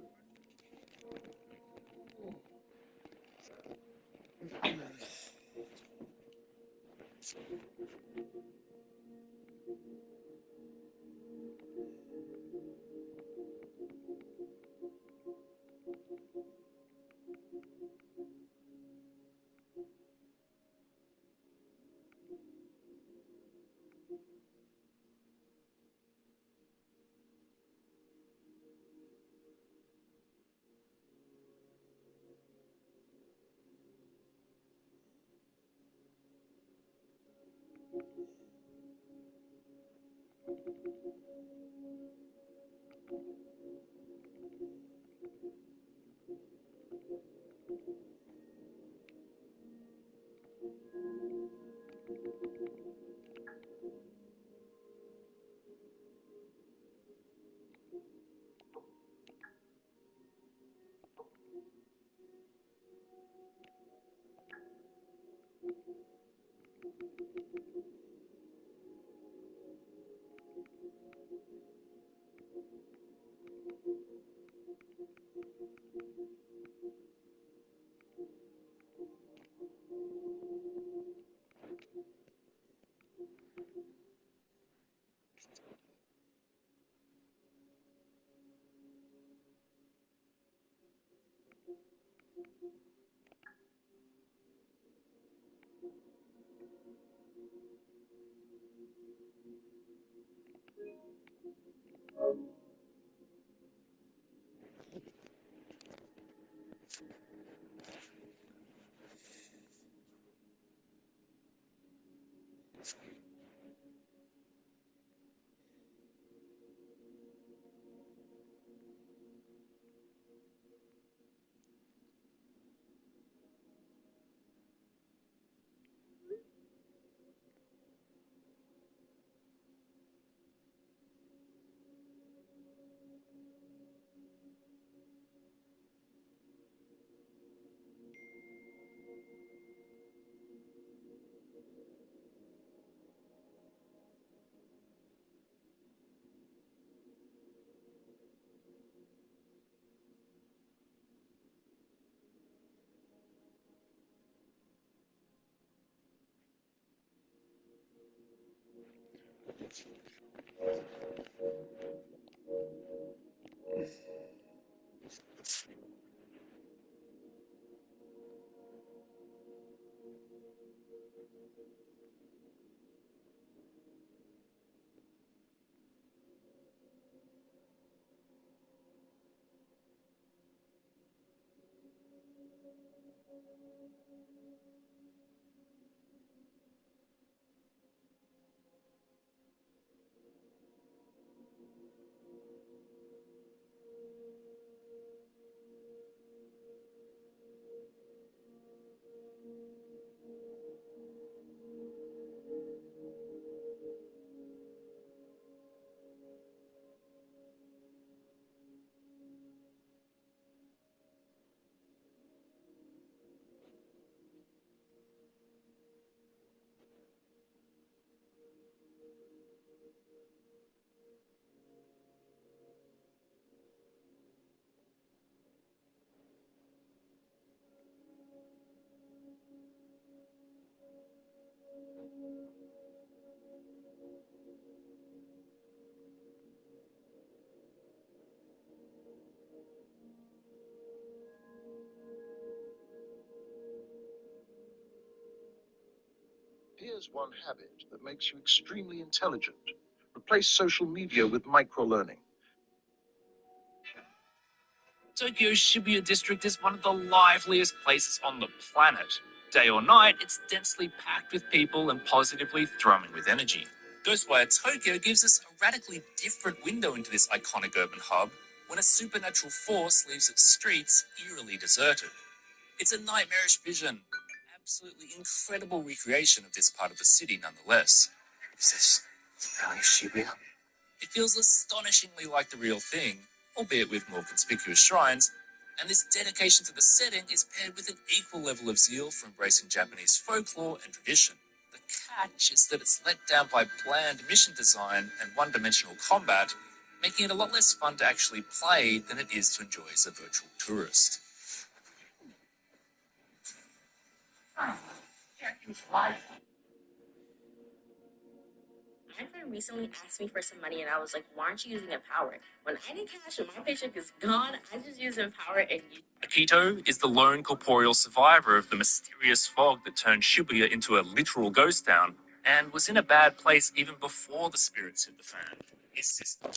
Here's one habit that makes you extremely intelligent. Replace social media with micro-learning. Tokyo's Shibuya district is one of the liveliest places on the planet. Day or night, it's densely packed with people and positively thrumming with energy. Ghostwire Tokyo gives us a radically different window into this iconic urban hub when a supernatural force leaves its streets eerily deserted. It's a nightmarish vision, absolutely incredible recreation of this part of the city nonetheless. Is this really Shibuya? It feels astonishingly like the real thing, albeit with more conspicuous shrines, and this dedication to the setting is paired with an equal level of zeal for embracing Japanese folklore and tradition. The catch is that it's let down by bland mission design and one-dimensional combat, making it a lot less fun to actually play than it is to enjoy as a virtual tourist. My friend recently asked me for some money, and I was like, "Why aren't you using Empower? When I need cash and my paycheck is gone, I just use Empower and you." Akito is the lone corporeal survivor of the mysterious fog that turned Shibuya into a literal ghost town, and was in a bad place even before the spirits hit the fan. His sister.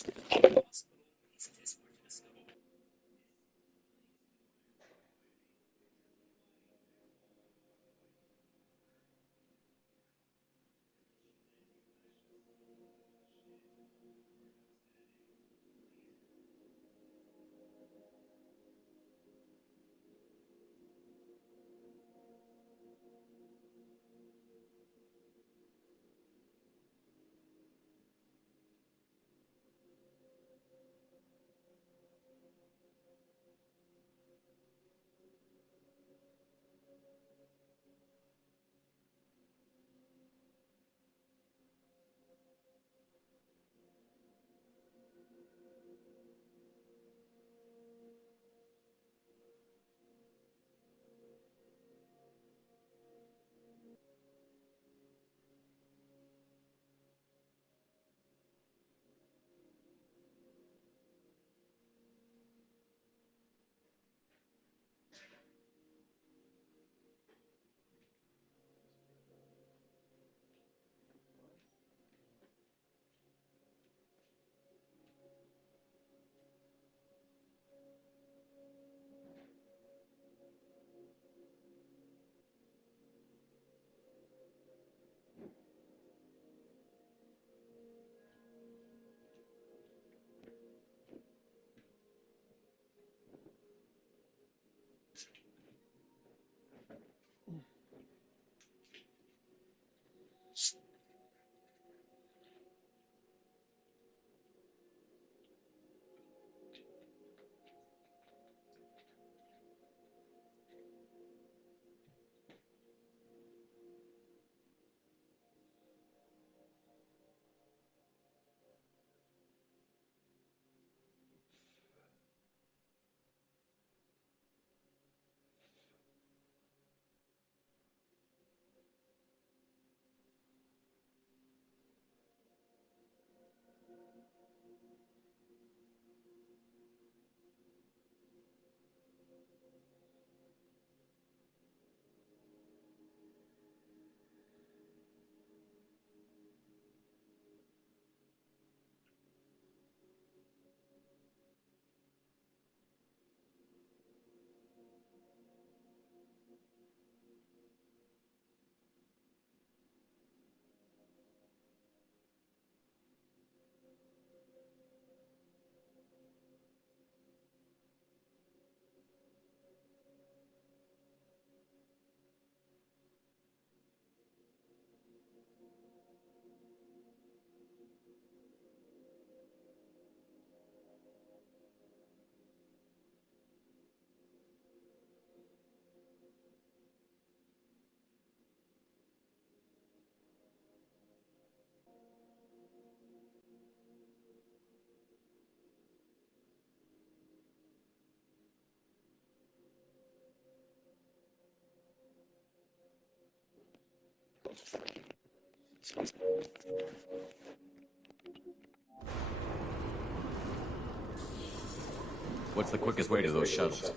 What's the quickest way to those shuttles?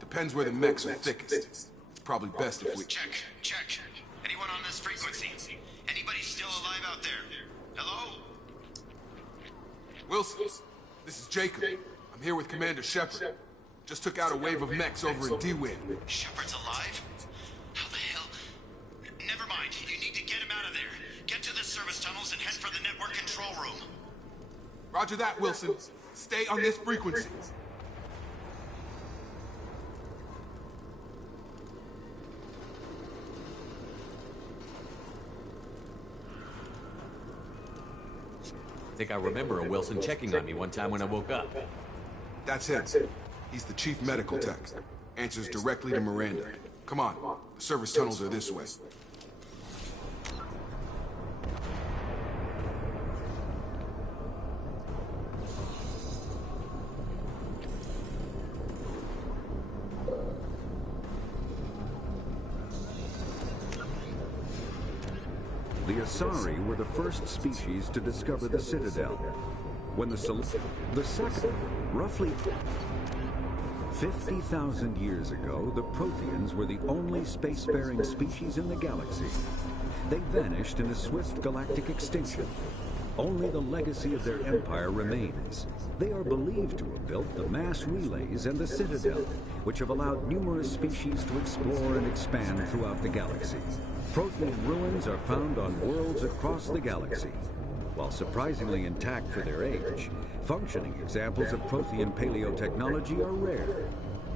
Depends where the mechs are thickest. It's probably best if we... Check. Anyone on this frequency? Anybody still alive out there? Hello? Wilson, this is Jacob. I'm here with Commander Shepard. Just took out a wave of mechs over in D-Wing. Shepard's alive? How the hell? Never mind. You need to get him out of there. Get to the service tunnels and head for the network control room. Roger that, Wilson. Stay on this frequency. I think I remember a Wilson checking on me one time when I woke up. That's him. He's the chief medical tech. Answers directly to Miranda. Come on. The service tunnels are this way. The Asari were the first species to discover the Citadel. When the second, roughly 50,000 years ago, the Protheans were the only spacefaring species in the galaxy. They vanished in a swift galactic extinction. Only the legacy of their empire remains. They are believed to have built the mass relays and the Citadel, which have allowed numerous species to explore and expand throughout the galaxy. Prothean ruins are found on worlds across the galaxy. While surprisingly intact for their age, functioning examples of Prothean paleotechnology are rare.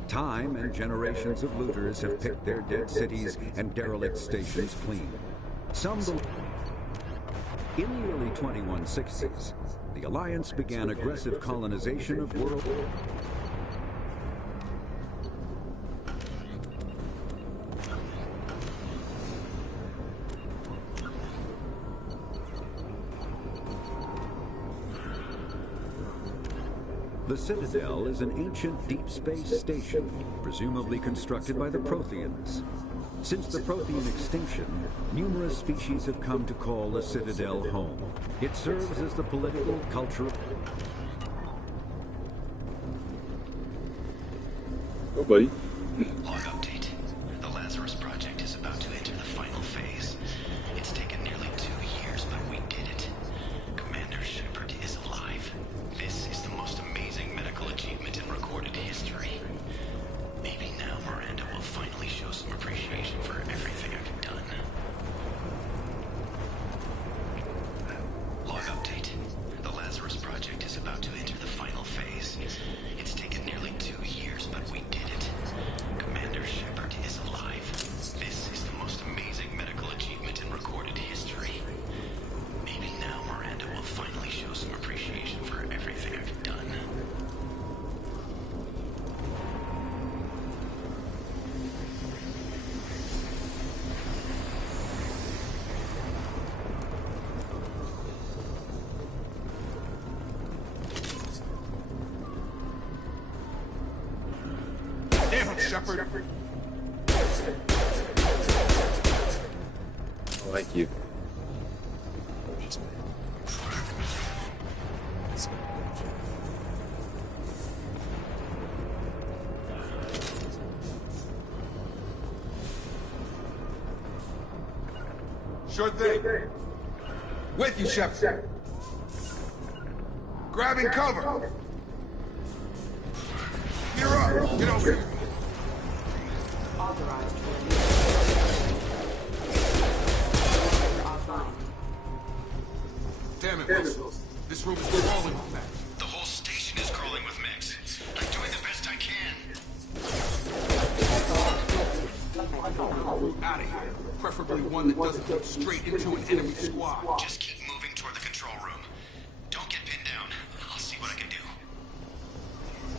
Time and generations of looters have picked their dead cities and derelict stations clean. In the early 2160s, the Alliance began aggressive colonization of world... The Citadel is an ancient deep space station, presumably constructed by the Protheans. Since the Prothean extinction, numerous species have come to call the Citadel home. It serves as the political, cultural... Oh, buddy. Log update. The Lazarus Project is about to enter the final phase. It's taken nearly 2 years, but we did it. Commander Shepard is alive. This is the most amazing medical achievement in recorded history. Maybe now Miranda will finally show some appreciation for everything I've done. Log update. The Lazarus Project is about to enter the final phase. It's taken nearly 2 years, but we did it. Commander Shepard is alive. This is the most amazing medical achievement in recorded history. Maybe now Miranda will finally show some appreciation for everything I've done. Damn it, Shepard! Thank you. Sure thing. With you, Shepard. Grabbing cover. You're up. Get over here. Authorized offline. Damn it, Wilson. This room is crawling with mechs. The whole station is crawling with mechs. I'm doing the best I can. Out of here. Preferably one that doesn't go straight into an enemy squad. Just keep moving toward the control room. Don't get pinned down. I'll see what I can do.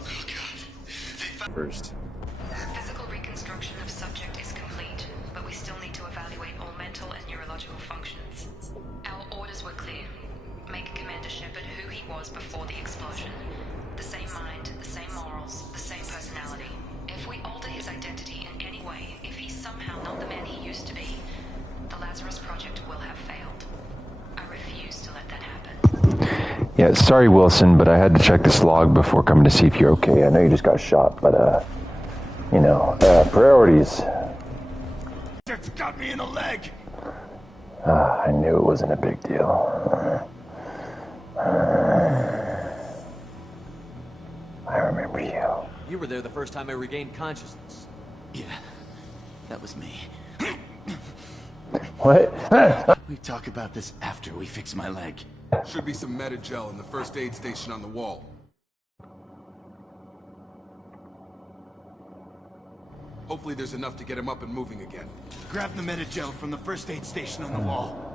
Oh, God. First. Physical reconstruction of subject is complete, but we still need to evaluate all mental and neurological functions. Our orders were clear. Make Commander Shepard who he was before the explosion. The same mind, the same morals, the same personality. If we alter his identity in any way, if he's somehow not the man he used to be, the Lazarus Yeah, sorry, Wilson, but I had to check this log before coming to see if you're okay. I know you just got shot, but, you know, priorities. It's got me in the leg! I knew it wasn't a big deal. I remember you. You were there the first time I regained consciousness. Yeah, that was me. What? We talk about this after we fix my leg. Should be some Medi-gel in the first aid station on the wall. Hopefully there's enough to get him up and moving again. Grab the Medi-gel from the first aid station on the wall.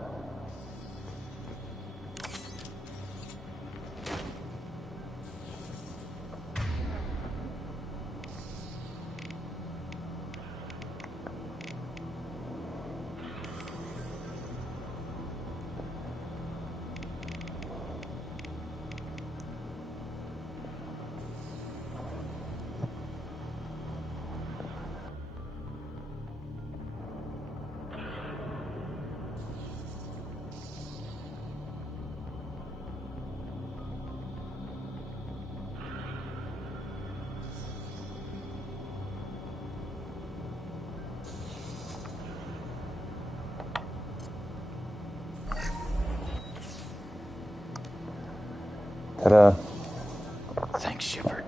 Ta-da. Thanks, Shepard.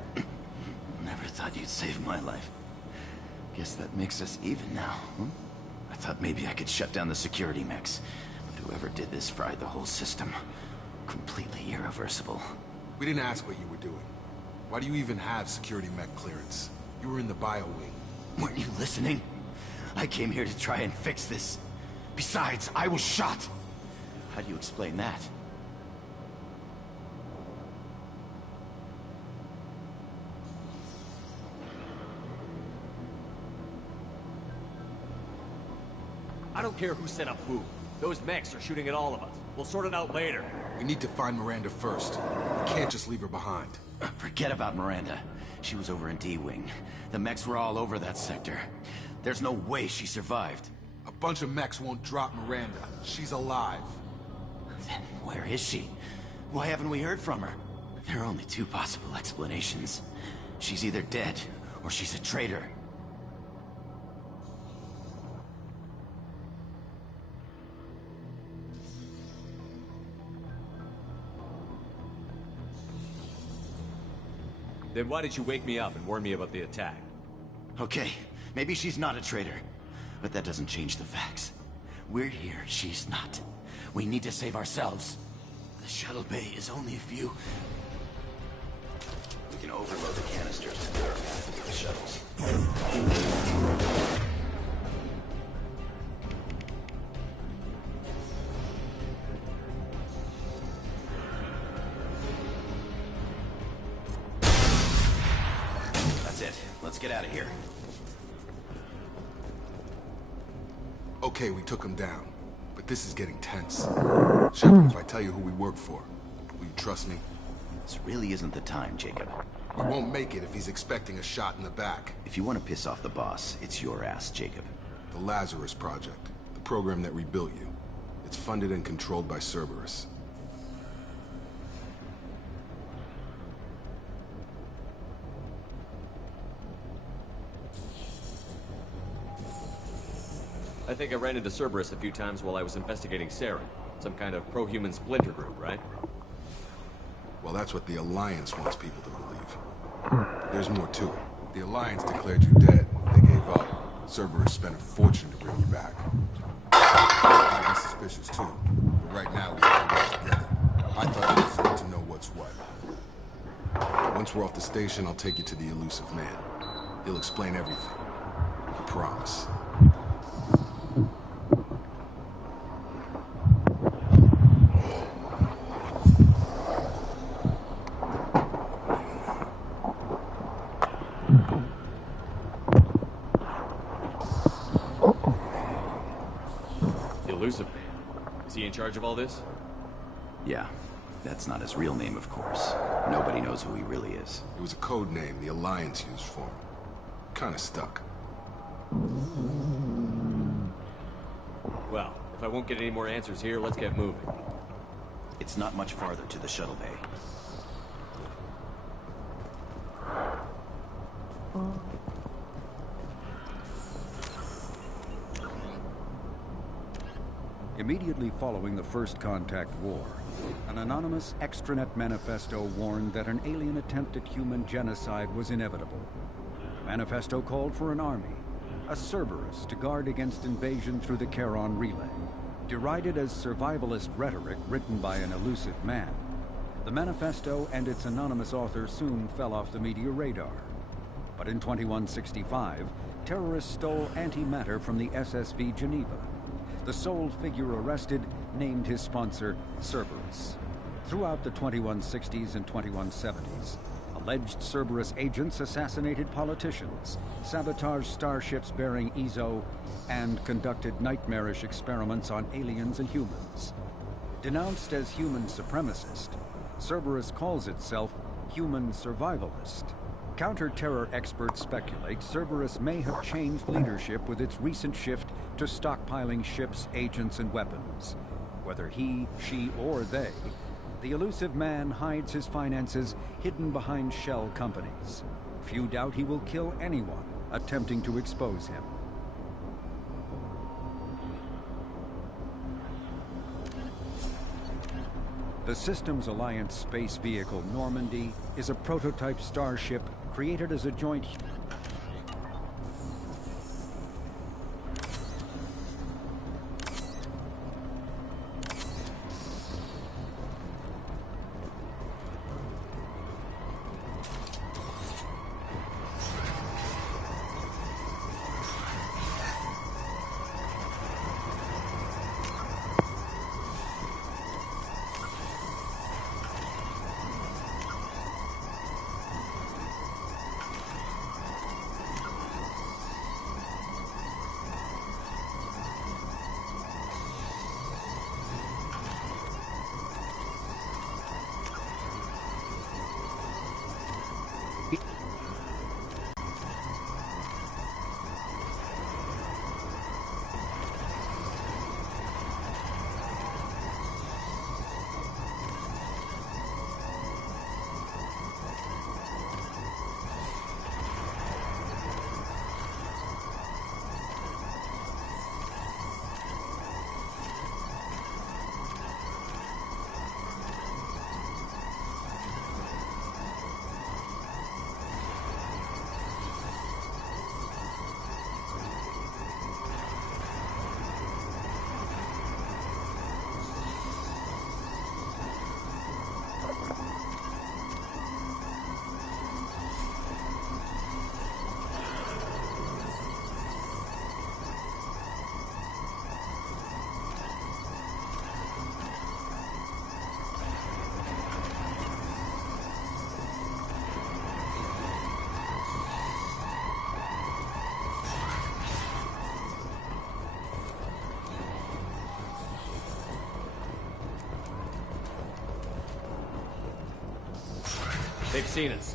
Never thought you'd save my life. Guess that makes us even now, huh? I thought maybe I could shut down the security mechs, but whoever did this fried the whole system. Completely irreversible. We didn't ask what you were doing. Why do you even have security mech clearance? You were in the bio wing. Weren't you listening? I came here to try and fix this. Besides, I was shot. How do you explain that? I don't care who set up who. Those mechs are shooting at all of us. We'll sort it out later. We need to find Miranda first. We can't just leave her behind. Forget about Miranda. She was over in D-Wing. The mechs were all over that sector. There's no way she survived. A bunch of mechs won't drop Miranda. She's alive. Then where is she? Why haven't we heard from her? There are only two possible explanations. She's either dead, or she's a traitor. Then why did you wake me up and warn me about the attack? Okay, maybe she's not a traitor, but that doesn't change the facts. We're here, she's not. We need to save ourselves. The shuttle bay is only a few... We can overload the canisters to clear our path into the shuttles. Let's get out of here. Okay, we took him down, but this is getting tense. Shepard, if I tell you who we work for, will you trust me? This really isn't the time, Jacob. We won't make it if he's expecting a shot in the back. If you want to piss off the boss, it's your ass, Jacob. The Lazarus Project, the program that rebuilt you. It's funded and controlled by Cerberus. I think I ran into Cerberus a few times while I was investigating Saren. Some kind of pro-human splinter group, right? Well, that's what the Alliance wants people to believe. But there's more to it. The Alliance declared you dead. They gave up. Cerberus spent a fortune to bring you back. I'd be suspicious too. But right now we have to work together. I thought you deserved to know what's what. Once we're off the station, I'll take you to the Elusive Man. He'll explain everything. I promise. Elusive Man. Is he in charge of all this? Yeah. That's not his real name, of course. Nobody knows who he really is. It was a code name the Alliance used for him. Kinda stuck. Well, if I won't get any more answers here, let's get moving. It's not much farther to the shuttle bay. Immediately following the First Contact War, an anonymous extranet manifesto warned that an alien attempt at human genocide was inevitable. The manifesto called for an army, a Cerberus, to guard against invasion through the Charon Relay. Derided as survivalist rhetoric written by an elusive man, the manifesto and its anonymous author soon fell off the media radar. But in 2165, terrorists stole antimatter from the SSV Geneva. The sole figure arrested named his sponsor Cerberus. Throughout the 2160s and 2170s, alleged Cerberus agents assassinated politicians, sabotaged starships bearing Ezo, and conducted nightmarish experiments on aliens and humans. Denounced as human supremacist, Cerberus calls itself human survivalist. Counter-terror experts speculate Cerberus may have changed leadership with its recent shift to stockpiling ships, agents, and weapons. Whether he, she, or they, the elusive man hides his finances hidden behind shell companies. Few doubt he will kill anyone attempting to expose him. The Systems Alliance space vehicle Normandy is a prototype starship created as a joint... They've seen us.